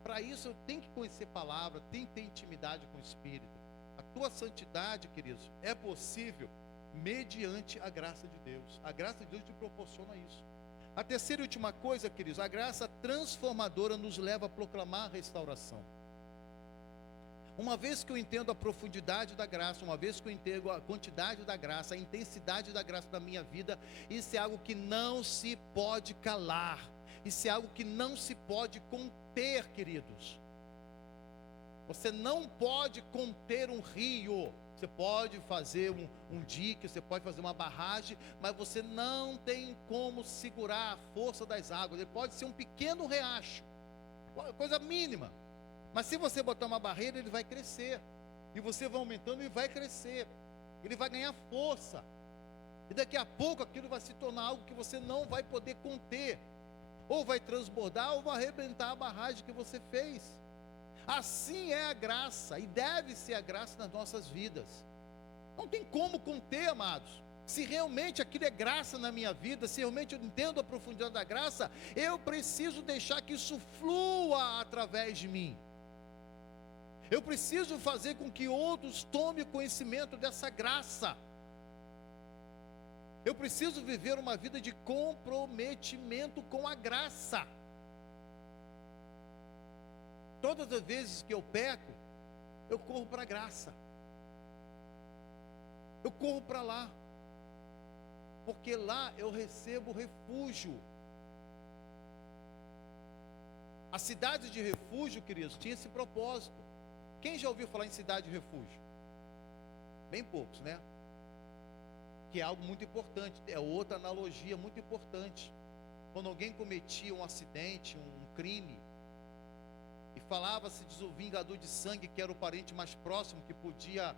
Para isso eu tenho que conhecer a palavra, tenho que ter intimidade com o Espírito. A tua santidade, queridos, é possível mediante a graça de Deus. A graça de Deus te proporciona isso. A terceira e última coisa, queridos, a graça transformadora nos leva a proclamar a restauração. Uma vez que eu entendo a profundidade da graça, uma vez que eu entendo a quantidade da graça, a intensidade da graça na minha vida, isso é algo que não se pode calar, isso é algo que não se pode conter, queridos. Você não pode conter um rio. Você pode fazer um dique, você pode fazer uma barragem, mas você não tem como segurar a força das águas. Ele pode ser um pequeno riacho, coisa mínima, mas se você botar uma barreira, ele vai crescer, e você vai aumentando e vai crescer, ele vai ganhar força, e daqui a pouco aquilo vai se tornar algo que você não vai poder conter, ou vai transbordar, ou vai arrebentar a barragem que você fez. Assim é a graça, e deve ser a graça nas nossas vidas. Não tem como conter, amados. Se realmente aquilo é graça na minha vida, se realmente eu entendo a profundidade da graça, eu preciso deixar que isso flua através de mim. Eu preciso fazer com que outros tomem conhecimento dessa graça. Eu preciso viver uma vida de comprometimento com a graça. Todas as vezes que eu peco, eu corro para a graça. Eu corro para lá. Porque lá eu recebo refúgio. A cidade de refúgio, queridos, tinha esse propósito. Quem já ouviu falar em cidade de refúgio? Bem poucos, né? Que é algo muito importante, é outra analogia muito importante. Quando alguém cometia um acidente, um crime, e falava-se de um vingador de sangue, que era o parente mais próximo, que podia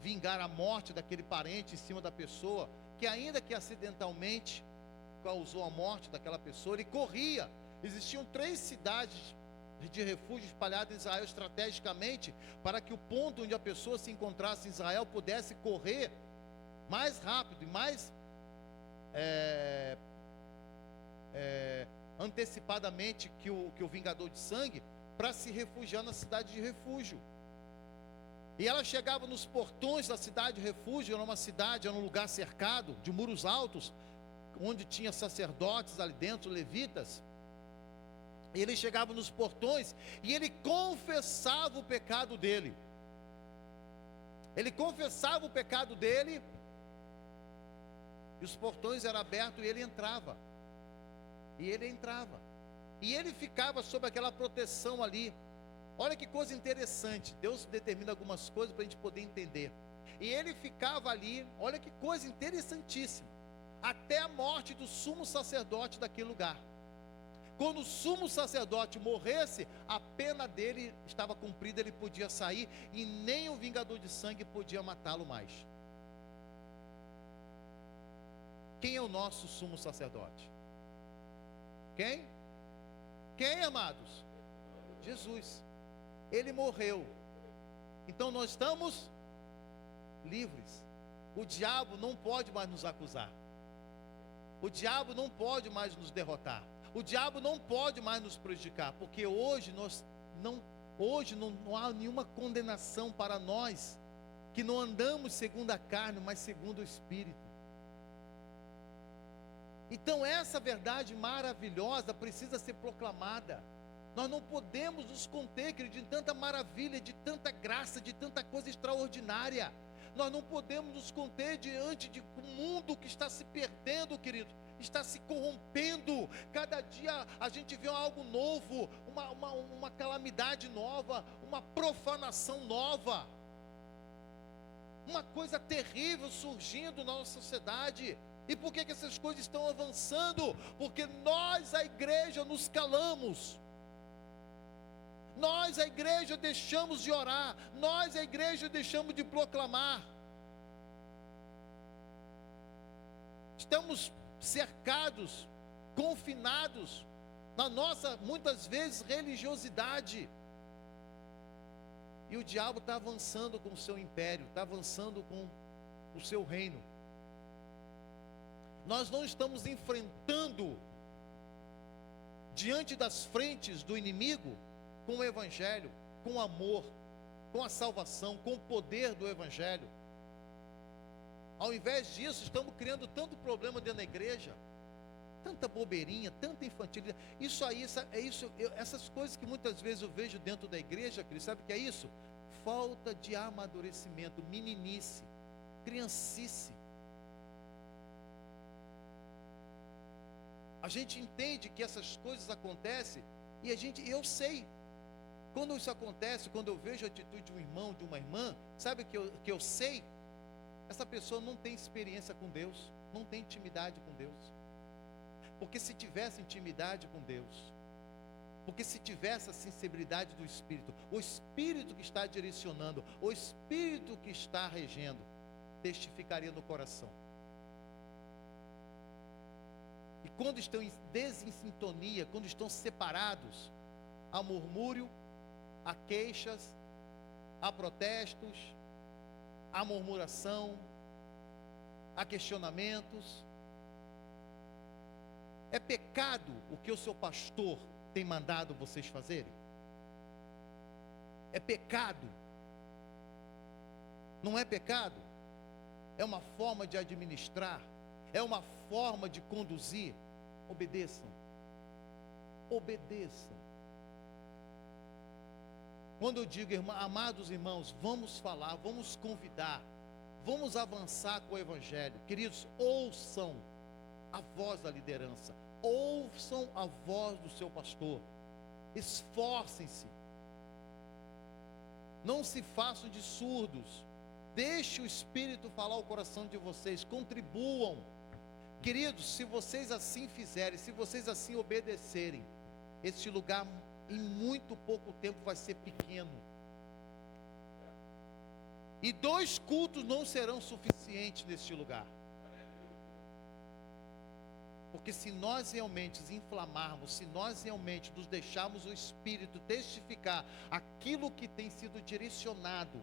vingar a morte daquele parente em cima da pessoa, que ainda que acidentalmente causou a morte daquela pessoa, ele corria. Existiam 3 cidades de refúgio espalhadas em Israel estrategicamente, para que o ponto onde a pessoa se encontrasse em Israel pudesse correr mais rápido e mais antecipadamente que o vingador de sangue, para se refugiar na cidade de refúgio. E ela chegava nos portões da cidade de refúgio. Era uma cidade, era um lugar cercado de muros altos, onde tinha sacerdotes ali dentro, levitas. E ele chegava nos portões e ele confessava o pecado dele. Ele confessava o pecado dele, e os portões eram abertos e ele entrava. E ele entrava. E ele ficava sob aquela proteção ali. Olha que coisa interessante. Deus determina algumas coisas para a gente poder entender. E ele ficava ali, olha que coisa interessantíssima, até a morte do sumo sacerdote daquele lugar. Quando o sumo sacerdote morresse, a pena dele estava cumprida, ele podia sair, e nem o vingador de sangue podia matá-lo mais. Quem é o nosso sumo sacerdote? Quem? Quem, amados? Jesus. Ele morreu. Então nós estamos livres. O diabo não pode mais nos acusar. O diabo não pode mais nos derrotar. O diabo não pode mais nos prejudicar, porque hoje não há nenhuma condenação para nós que não andamos segundo a carne, mas segundo o Espírito. Então essa verdade maravilhosa precisa ser proclamada. Nós não podemos nos conter, querido, de tanta maravilha, de tanta graça, de tanta coisa extraordinária. Nós não podemos nos conter diante de um mundo que está se perdendo, querido, está se corrompendo. Cada dia a gente vê algo novo, uma calamidade nova, uma profanação nova, uma coisa terrível surgindo na nossa sociedade. E por que essas coisas estão avançando? Porque nós, a igreja, nos calamos. Nós, a igreja, deixamos de orar. Nós, a igreja, deixamos de proclamar. Estamos cercados, confinados na nossa, muitas vezes, religiosidade. E o diabo está avançando com o seu império, está avançando com o seu reino. Nós não estamos enfrentando diante das frentes do inimigo com o evangelho, com o amor, com a salvação, com o poder do evangelho. Ao invés disso, estamos criando tanto problema dentro da igreja, tanta bobeirinha, tanta infantilidade. Essas coisas que muitas vezes eu vejo dentro da igreja, querido, sabe o que é isso? falta de amadurecimento, meninice, criancice. A gente entende que essas coisas acontecem e eu sei, quando isso acontece, quando eu vejo a atitude de um irmão, de uma irmã, sabe que eu sei? Essa pessoa não tem experiência com Deus, não tem intimidade com Deus. Porque se tivesse intimidade com Deus, porque se tivesse a sensibilidade do Espírito, o Espírito que está direcionando, o Espírito que está regendo, testificaria no coração. E quando estão em desinsintonia, quando estão separados, há murmúrio, há queixas, há protestos, há murmuração, há questionamentos. É pecado o que o seu pastor tem mandado vocês fazerem? É pecado? Não é pecado? É uma forma de administrar, é uma forma de conduzir. Obedeçam. Obedeçam. Quando eu digo, amados irmãos, vamos falar, vamos convidar, vamos avançar com o Evangelho. Queridos, ouçam a voz da liderança, ouçam a voz do seu pastor, esforcem-se, não se façam de surdos, deixe o Espírito falar o coração de vocês, contribuam. Queridos, se vocês assim fizerem, se vocês assim obedecerem, este lugar em muito pouco tempo vai ser pequeno, e 2 cultos não serão suficientes neste lugar. Porque se nós realmente nos inflamarmos, se nós realmente nos deixarmos o Espírito testificar aquilo que tem sido direcionado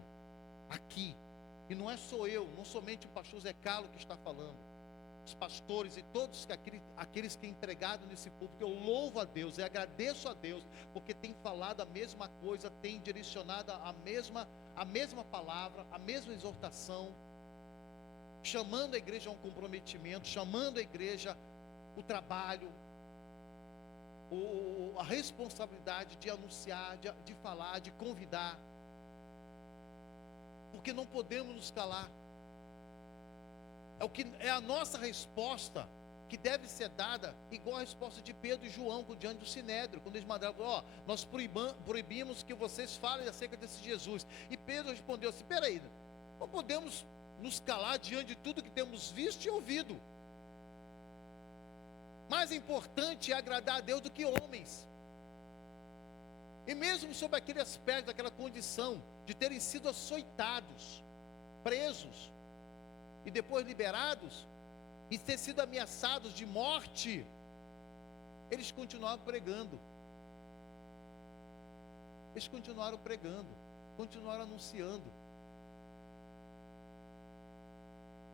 aqui, e não é só eu, não somente o pastor Zé Carlos que está falando, os pastores e todos aqueles que têm empregado nesse público, eu louvo a Deus e agradeço a Deus, porque tem falado a mesma coisa, tem direcionado a mesma palavra, a mesma exortação, chamando a igreja a um comprometimento, chamando a igreja o trabalho, a responsabilidade de anunciar, de falar, de convidar, porque não podemos nos calar. É a nossa resposta que deve ser dada, igual a resposta de Pedro e João diante do Sinédrio, quando eles mandaram, nós proibimos que vocês falem acerca desse Jesus. E Pedro respondeu assim: peraí, não podemos nos calar diante de tudo que temos visto e ouvido. Mais importante é agradar a Deus do que homens. E mesmo sobre aquele aspecto, aquela condição de terem sido açoitados, presos e depois liberados, e ter sido ameaçados de morte, eles continuaram pregando. Eles continuaram pregando, continuaram anunciando.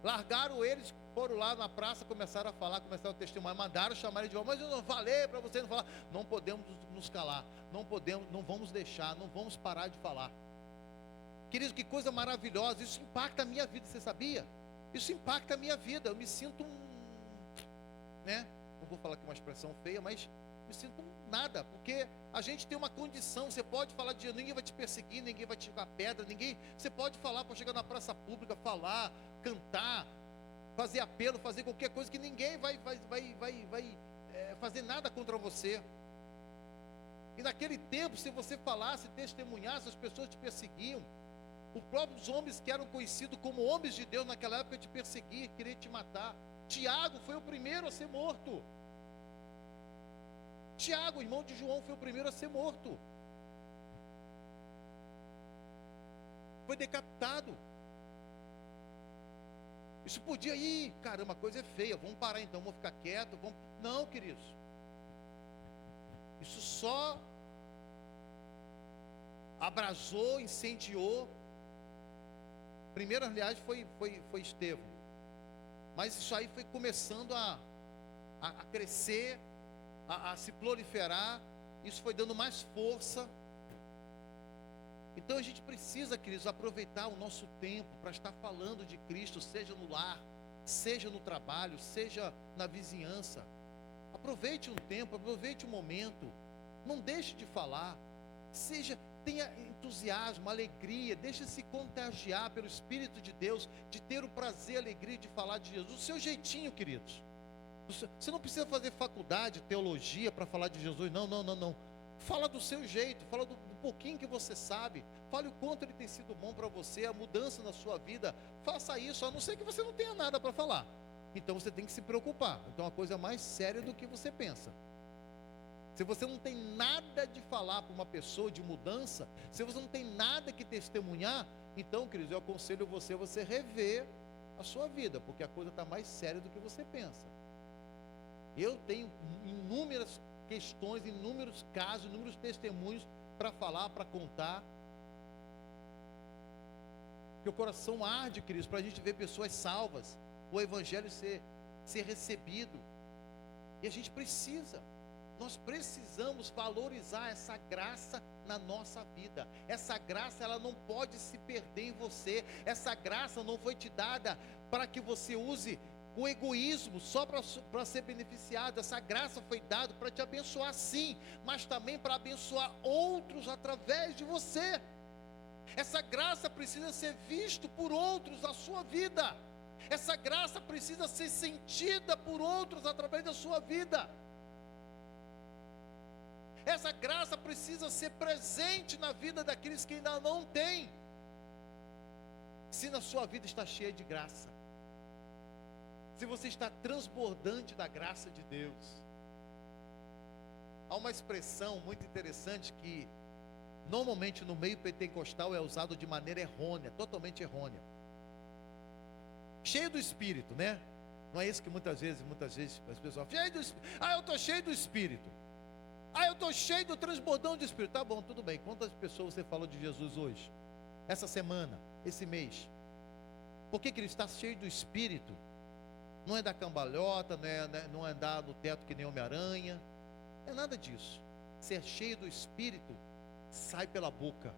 Largaram eles, foram lá na praça, começaram a falar, começaram a testemunhar, mandaram chamar ele de volta. Mas eu não falei para você não falar. Não podemos nos calar, não vamos deixar, não vamos parar de falar. Querido, que coisa maravilhosa, isso impacta a minha vida, você sabia? Isso impacta a minha vida, eu me sinto não vou falar aqui uma expressão feia, mas me sinto nada, porque a gente tem uma condição. Você pode falar de ninguém vai te perseguir, ninguém vai te jogar pedra, você pode falar para chegar na praça pública, falar, cantar, fazer apelo, fazer qualquer coisa, que ninguém vai fazer nada contra você. E naquele tempo, se você falasse, testemunhasse, as pessoas te perseguiam. Os próprios homens que eram conhecidos como homens de Deus naquela época te perseguiam, queriam te matar. Tiago foi o primeiro a ser morto. Tiago, irmão de João, foi o primeiro a ser morto. Foi decapitado. Isso podia ir, caramba, a coisa é feia, vamos parar então, vamos ficar quieto, vamos... Não, queridos. Isso só abrasou, incendiou. Primeiro, aliás, foi Estevão. Mas isso aí foi começando a crescer, a se proliferar. Isso foi dando mais força. Então a gente precisa, queridos, aproveitar o nosso tempo para estar falando de Cristo, seja no lar, seja no trabalho, seja na vizinhança. Aproveite um tempo, aproveite um momento, não deixe de falar, tenha entusiasmo, alegria, deixe-se contagiar pelo Espírito de Deus, de ter o prazer, a alegria de falar de Jesus, o seu jeitinho, queridos. Você não precisa fazer faculdade, teologia para falar de Jesus, não. Fala do seu jeito, fala do pouquinho que você sabe, fale o quanto ele tem sido bom para você, a mudança na sua vida. Faça isso, a não ser que você não tenha nada para falar. Então você tem que se preocupar. Então é uma coisa mais séria do que você pensa. Se você não tem nada de falar para uma pessoa de mudança, se você não tem nada que testemunhar, então, queridos, eu aconselho você rever a sua vida, porque a coisa está mais séria do que você pensa. Eu tenho inúmeras questões, inúmeros casos, inúmeros testemunhos para falar, para contar. Que o coração arde, queridos, para a gente ver pessoas salvas, o evangelho ser recebido. E a gente precisa. Nós precisamos valorizar essa graça na nossa vida. Essa graça, ela não pode se perder em você. Essa graça não foi te dada para que você use o egoísmo só para ser beneficiado. Essa graça foi dada para te abençoar, sim, mas também para abençoar outros através de você. Essa graça precisa ser vista por outros na sua vida. Essa graça precisa ser sentida por outros através da sua vida. Essa graça precisa ser presente na vida daqueles que ainda não têm. Se na sua vida está cheia de graça, se você está transbordante da graça de Deus. Há uma expressão muito interessante que normalmente no meio pentecostal é usado de maneira errônea, totalmente errônea. Cheio do Espírito, né? Não é isso que muitas vezes as pessoas falam, cheio do Espírito. Eu estou cheio do Espírito. Eu estou cheio do transbordão de Espírito. Tá bom, tudo bem. Quantas pessoas você falou de Jesus hoje? Essa semana, esse mês? Por que ele está cheio do Espírito? Não é da cambalhota, não é andar no teto que nem Homem-Aranha. Não é nada disso. Ser cheio do Espírito sai pela boca.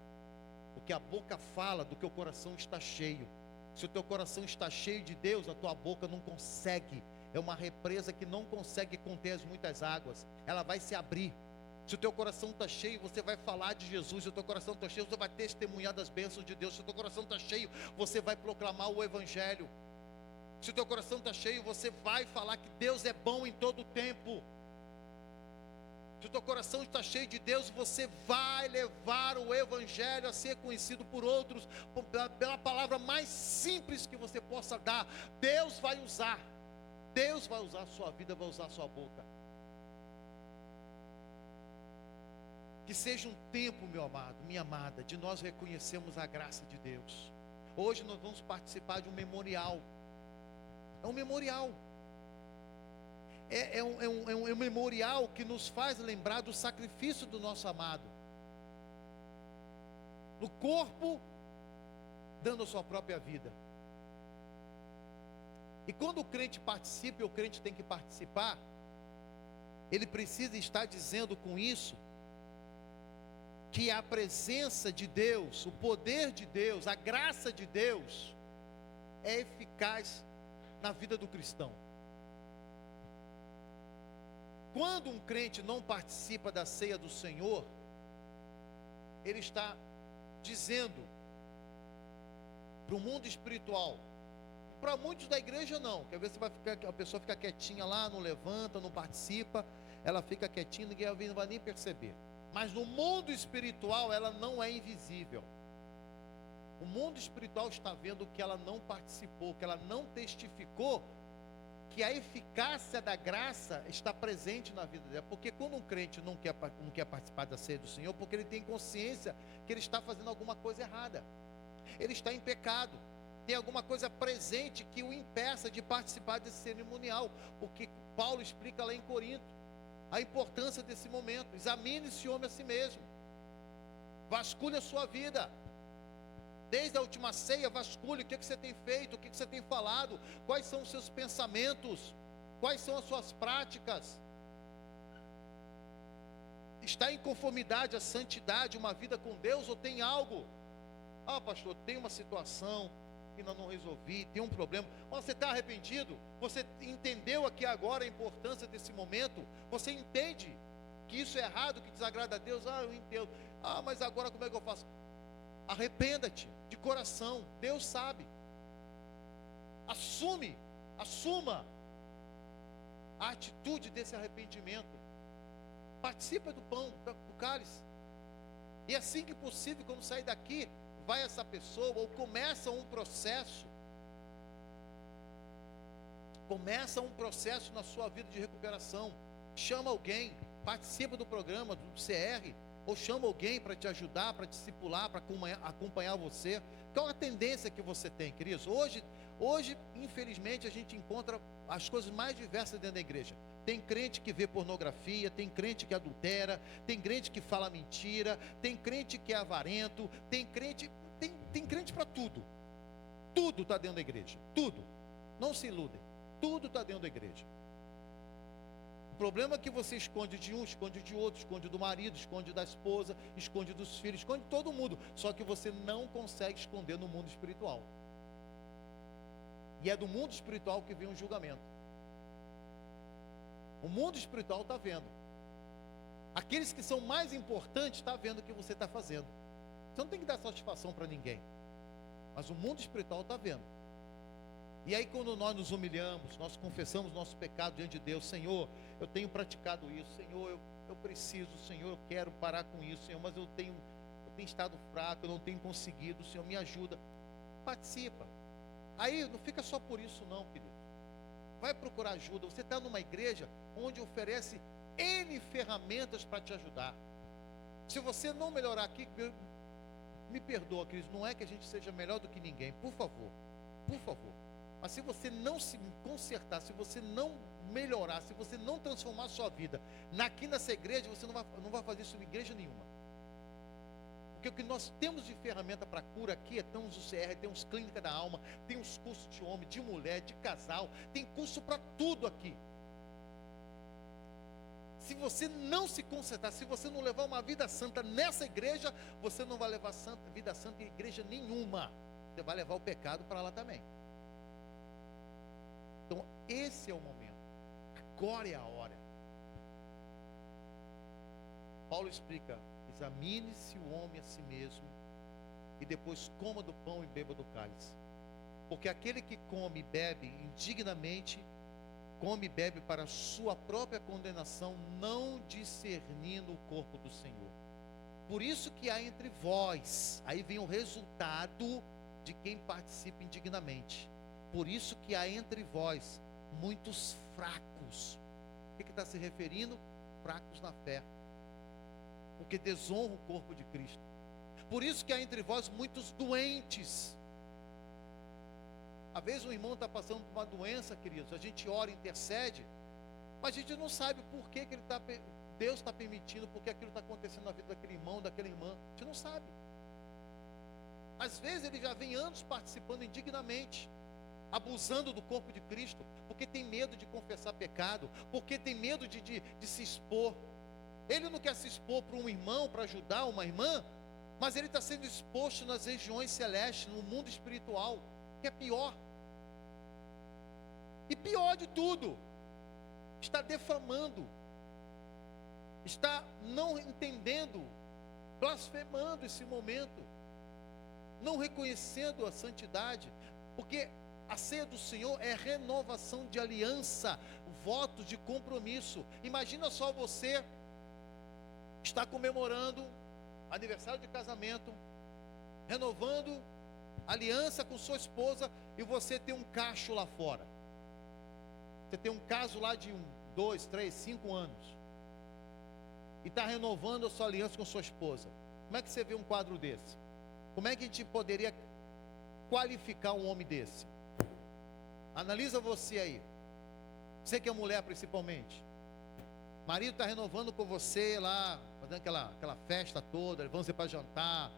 Porque a boca fala do que o coração está cheio. Se o teu coração está cheio de Deus, a tua boca não consegue. É uma represa que não consegue conter as muitas águas. Ela vai se abrir. Se o teu coração está cheio, você vai falar de Jesus. Se o teu coração está cheio, você vai testemunhar das bênçãos de Deus. Se o teu coração está cheio, você vai proclamar o Evangelho. Se o teu coração está cheio, você vai falar que Deus é bom em todo o tempo. Se o teu coração está cheio de Deus, você vai levar o Evangelho a ser conhecido por outros, pela palavra mais simples que você possa dar. Deus vai usar a sua vida, vai usar a sua boca. Que seja um tempo, meu amado, minha amada, de nós reconhecermos a graça de Deus. Hoje nós vamos participar de um memorial. É um memorial. É um memorial que nos faz lembrar do sacrifício do nosso amado. No corpo, dando a sua própria vida. E quando o crente participa, e o crente tem que participar, ele precisa estar dizendo com isso, que a presença de Deus, o poder de Deus, a graça de Deus, é eficaz na vida do cristão. Quando um crente não participa da ceia do Senhor, ele está dizendo para o mundo espiritual, para muitos da igreja não, que às vezes a pessoa fica quietinha lá, não levanta, não participa, ela fica quietinha, ninguém não vai nem perceber. Mas no mundo espiritual ela não é invisível. O mundo espiritual está vendo que ela não participou, que ela não testificou, que a eficácia da graça está presente na vida dela. Porque quando um crente não quer participar da ceia do Senhor, porque ele tem consciência que ele está fazendo alguma coisa errada, ele está em pecado, tem alguma coisa presente que o impeça de participar desse cerimonial. Porque Paulo explica lá em Corinto a importância desse momento. Examine-se homem a si mesmo, vasculhe a sua vida, desde a última ceia, vasculhe o que você tem feito, o que você tem falado, quais são os seus pensamentos, quais são as suas práticas. Está em conformidade à santidade, uma vida com Deus, ou tem algo? Pastor, tem uma situação que ainda não resolvi, tem um problema. Você está arrependido? Você entendeu aqui agora a importância desse momento? Você entende que isso é errado, que desagrada a Deus. Eu entendo. Mas agora como é que eu faço? Arrependa-te de coração, Deus sabe. Assuma a atitude desse arrependimento. Participa do pão, do cálice. E assim que possível, quando sair daqui, vai essa pessoa, ou começa um processo na sua vida de recuperação. Chama alguém, participa do programa, do CR, ou chama alguém para te ajudar, para te discipular, para acompanhar você. Qual a tendência que você tem, queridos? Hoje, infelizmente, a gente encontra as coisas mais diversas dentro da igreja. Tem crente que vê pornografia, tem crente que adultera, tem crente que fala mentira, tem crente que é avarento, tem crente para tudo. Tudo está dentro da igreja, tudo. Não se iludem, tudo está dentro da igreja. O problema é que você esconde de um, esconde de outro, esconde do marido, esconde da esposa, esconde dos filhos, esconde de todo mundo. Só que você não consegue esconder no mundo espiritual. E é do mundo espiritual que vem o julgamento. O mundo espiritual está vendo. Aqueles que são mais importantes estão vendo o que você está fazendo. Você não tem que dar satisfação para ninguém. Mas o mundo espiritual está vendo. E aí quando nós nos humilhamos, nós confessamos nosso pecado diante de Deus. Senhor, eu tenho praticado isso. Senhor, eu preciso. Senhor, eu quero parar com isso. Senhor, mas eu tenho estado fraco, eu não tenho conseguido. Senhor, me ajuda. Participa. Aí não fica só por isso não, querido. Vai procurar ajuda. Você está numa igreja onde oferece N ferramentas para te ajudar. Se você não melhorar aqui, me perdoa, querido, não é que a gente seja melhor do que ninguém, por favor. Mas se você não se consertar, se você não melhorar, se você não transformar a sua vida aqui nessa igreja, você não vai fazer isso em igreja nenhuma. Porque o que nós temos de ferramenta para cura aqui, temos o CR, temos clínica da alma, tem os cursos de homem, de mulher, de casal, tem curso para tudo aqui. Se você não se consertar, se você não levar uma vida santa nessa igreja, você não vai levar vida santa em igreja nenhuma. Você vai levar o pecado para lá também. Então esse é o momento. Agora é a hora. Paulo explica: examine-se o homem a si mesmo, e depois coma do pão e beba do cálice. Porque aquele que come e bebe indignamente, come e bebe para a sua própria condenação, não discernindo o corpo do Senhor. Por isso que há entre vós, aí vem o resultado de quem participa indignamente. Por isso que há entre vós muitos fracos. O que está se referindo? Fracos na fé, porque desonra o corpo de Cristo. Por isso que há entre vós muitos doentes. Às vezes um irmão está passando por uma doença, queridos, a gente ora, intercede, mas a gente não sabe por que Deus está permitindo, porque aquilo está acontecendo na vida daquele irmão, daquela irmã. A gente não sabe. Às vezes ele já vem anos participando indignamente, abusando do corpo de Cristo, porque tem medo de confessar pecado, porque tem medo de se expor. Ele não quer se expor para um irmão, para ajudar uma irmã, mas ele está sendo exposto nas regiões celestes, no mundo espiritual, que é pior. E pior de tudo, está defamando, está não entendendo, blasfemando esse momento, não reconhecendo a santidade, porque a ceia do Senhor é renovação de aliança, votos de compromisso. Imagina só você está comemorando aniversário de casamento, renovando aliança com sua esposa, e você tem um cacho lá fora. Você tem um caso lá de 2, 3, 5 anos, e está renovando a sua aliança com sua esposa. Como é que você vê um quadro desse? Como é que a gente poderia qualificar um homem desse? Analisa você aí. Você que é mulher principalmente. Marido está renovando com você lá, fazendo aquela festa toda, levando você para jantar,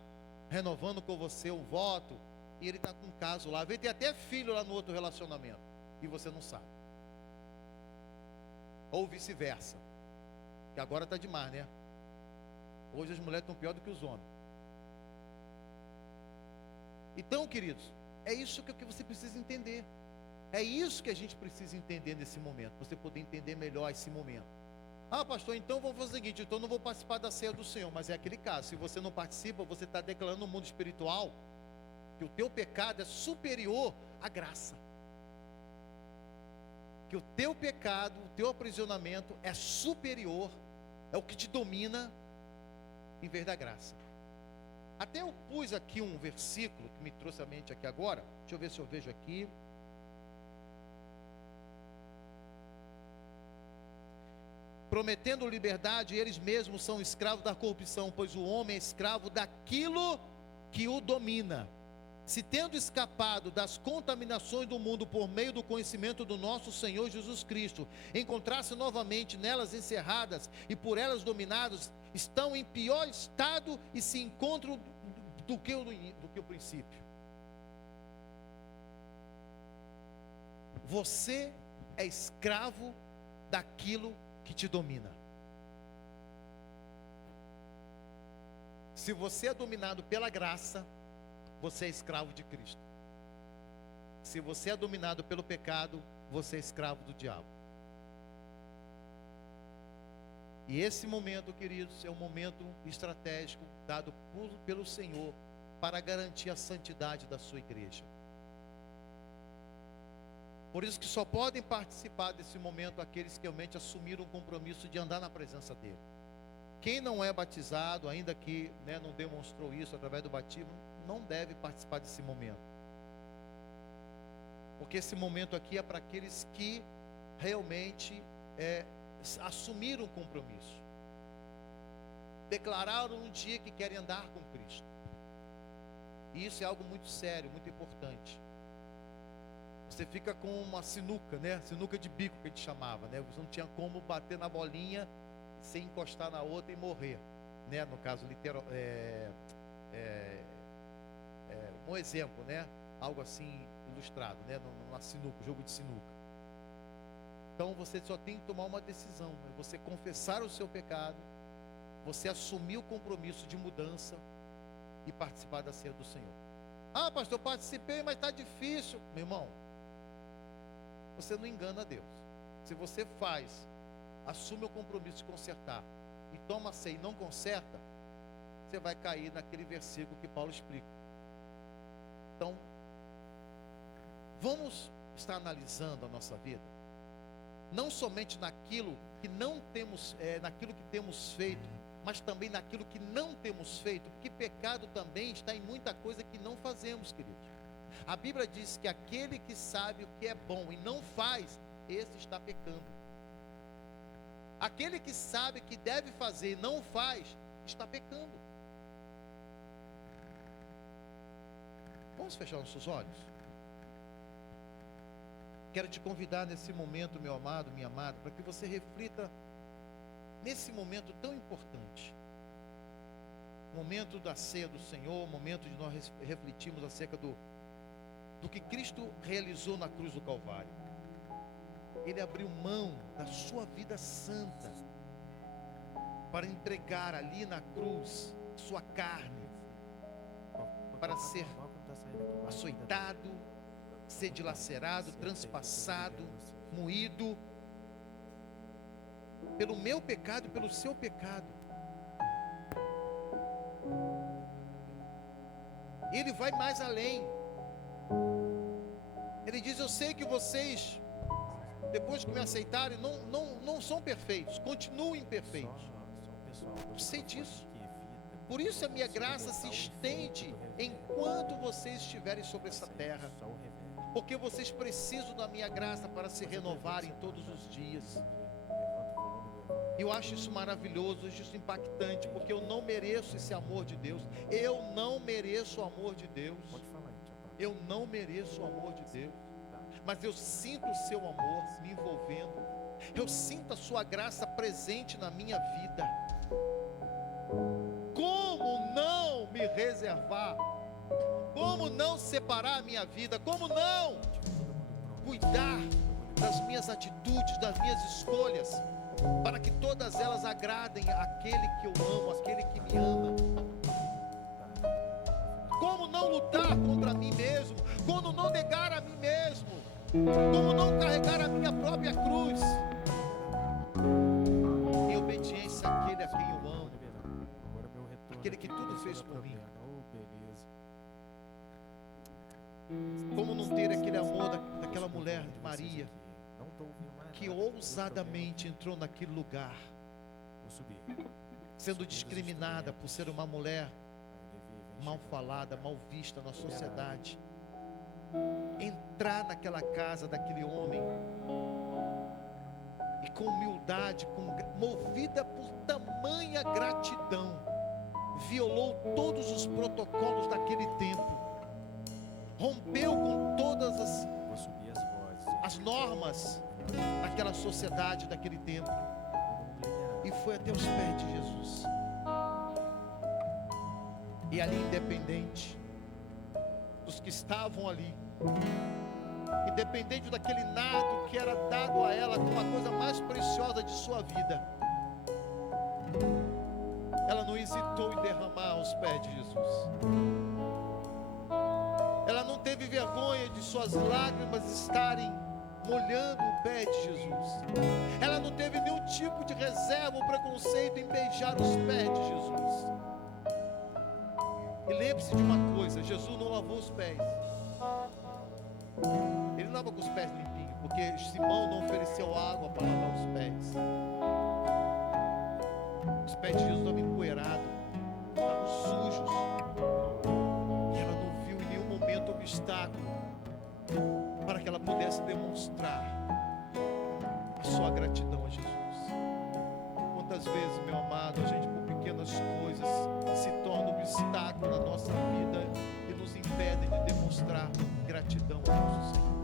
renovando com você um voto, e ele está com um caso lá, vem ter até filho lá no outro relacionamento, e você não sabe. Ou vice-versa, que agora está demais, né? Hoje as mulheres estão pior do que os homens. Então, queridos, é isso que você precisa entender. É isso que a gente precisa entender nesse momento, você poder entender melhor esse momento. Ah, pastor, então vamos fazer o seguinte, então eu não vou participar da ceia do Senhor. Mas é aquele caso, se você não participa, você está declarando no mundo espiritual que o teu pecado é superior à graça. Que o teu pecado, o teu aprisionamento é superior, é o que te domina, em vez da graça. Até eu pus aqui um versículo que me trouxe à mente aqui agora. Deixa eu ver se eu vejo aqui. Prometendo liberdade, eles mesmos são escravos da corrupção, pois o homem é escravo daquilo que o domina. Se tendo escapado das contaminações do mundo por meio do conhecimento do nosso Senhor Jesus Cristo, encontrasse novamente nelas encerradas e por elas dominados, estão em pior estado e se encontram do que o princípio. Você é escravo daquilo que te domina. Se você é dominado pela graça, você é escravo de Cristo. Se você é dominado pelo pecado, você é escravo do diabo. E esse momento, queridos, é um momento estratégico dado pelo Senhor para garantir a santidade da sua igreja. Por isso que só podem participar desse momento aqueles que realmente assumiram o compromisso de andar na presença dele. Quem não é batizado, ainda que não demonstrou isso através do batismo, não deve participar desse momento. Porque esse momento aqui é para aqueles que realmente assumiram o compromisso. Declararam um dia que querem andar com Cristo. E isso é algo muito sério, muito importante. Você fica com uma sinuca, sinuca de bico que a gente chamava, Você não tinha como bater na bolinha sem encostar na outra e morrer, No caso literal, um exemplo, Algo assim ilustrado, Numa sinuca, jogo de sinuca. Então você só tem que tomar uma decisão, você confessar o seu pecado, você assumir o compromisso de mudança e participar da ceia do Senhor. Ah, pastor, eu participei, mas está difícil. Meu irmão, você não engana Deus. Se você assume o compromisso de consertar e toma a ceia e não conserta, você vai cair naquele versículo que Paulo explica. Então, vamos estar analisando a nossa vida, não somente naquilo que não temos, naquilo que temos feito, mas também naquilo que não temos feito, porque pecado também está em muita coisa que não fazemos, queridos. A Bíblia diz que aquele que sabe o que é bom e não faz, esse está pecando. Aquele que sabe que deve fazer e não faz, está pecando. Vamos fechar nossos olhos? Quero te convidar nesse momento, meu amado, minha amada, para que você reflita nesse momento tão importante. Momento da ceia do Senhor, momento de nós refletirmos acerca do que Cristo realizou na cruz do Calvário. Ele abriu mão da sua vida santa para entregar ali na cruz sua carne, para ser açoitado, ser dilacerado, transpassado, moído pelo meu pecado e pelo seu pecado. Ele vai mais além. Ele diz: eu sei que vocês, depois que me aceitarem, não são perfeitos, continuam imperfeitos. Eu sei disso. Por isso a minha graça se estende enquanto vocês estiverem sobre essa terra, porque vocês precisam da minha graça para se renovarem todos os dias. Eu acho isso maravilhoso, acho isso impactante, porque eu não mereço esse amor de Deus. Eu não mereço o amor de Deus. Eu não mereço o amor de Deus. Mas eu sinto o seu amor me envolvendo. Eu sinto a sua graça presente na minha vida. Como não me reservar? Como não separar a minha vida? Como não cuidar das minhas atitudes, das minhas escolhas, para que todas elas agradem àquele que eu amo, àquele que me ama? Como não lutar contra mim mesmo? Como não negar a mim mesmo? Como não carregar a minha própria cruz? esse é aquele a quem eu amo, Agora meu retorno aquele que aqui, tudo começou fez a dar por mim. problema. Oh, beleza. Como não ter aquele amor daquela Desculpa mulher, aí de vocês Maria, aqui. Não tô ouvindo mais que nada. ousadamente entrou naquele lugar, Vou subir. sendo discriminada por ser uma mulher Vem mal chegando. falada, mal vista na sociedade. Entrar naquela casa daquele homem e com humildade, movida por tamanha gratidão, violou todos os protocolos daquele tempo, rompeu com todas Vou subir as vozes. as normas daquela sociedade daquele tempo Todo mundo liberado. e foi até os pés de Jesus. E ali, independente dos que estavam ali, independente daquele nado que era dado a ela como a coisa mais preciosa de sua vida, ela não hesitou em derramar aos pés de Jesus. Ela não teve vergonha de suas lágrimas estarem molhando o pé de Jesus. Ela não teve nenhum tipo de reserva ou preconceito em beijar os pés de Jesus. E lembre-se de uma coisa: Jesus não lavou os pés. Ele não lava com os pés limpinhos, porque Simão não ofereceu água para lavar os pés. Os pés de Jesus estavam empoeirados, estavam sujos. E ela não viu em nenhum momento obstáculo para que ela pudesse demonstrar a sua gratidão a Jesus. Quantas vezes, meu amado, a gente por pequenas coisas se torna obstáculo na nossa vida e nos impede de demonstrar gratidão ao nosso Senhor.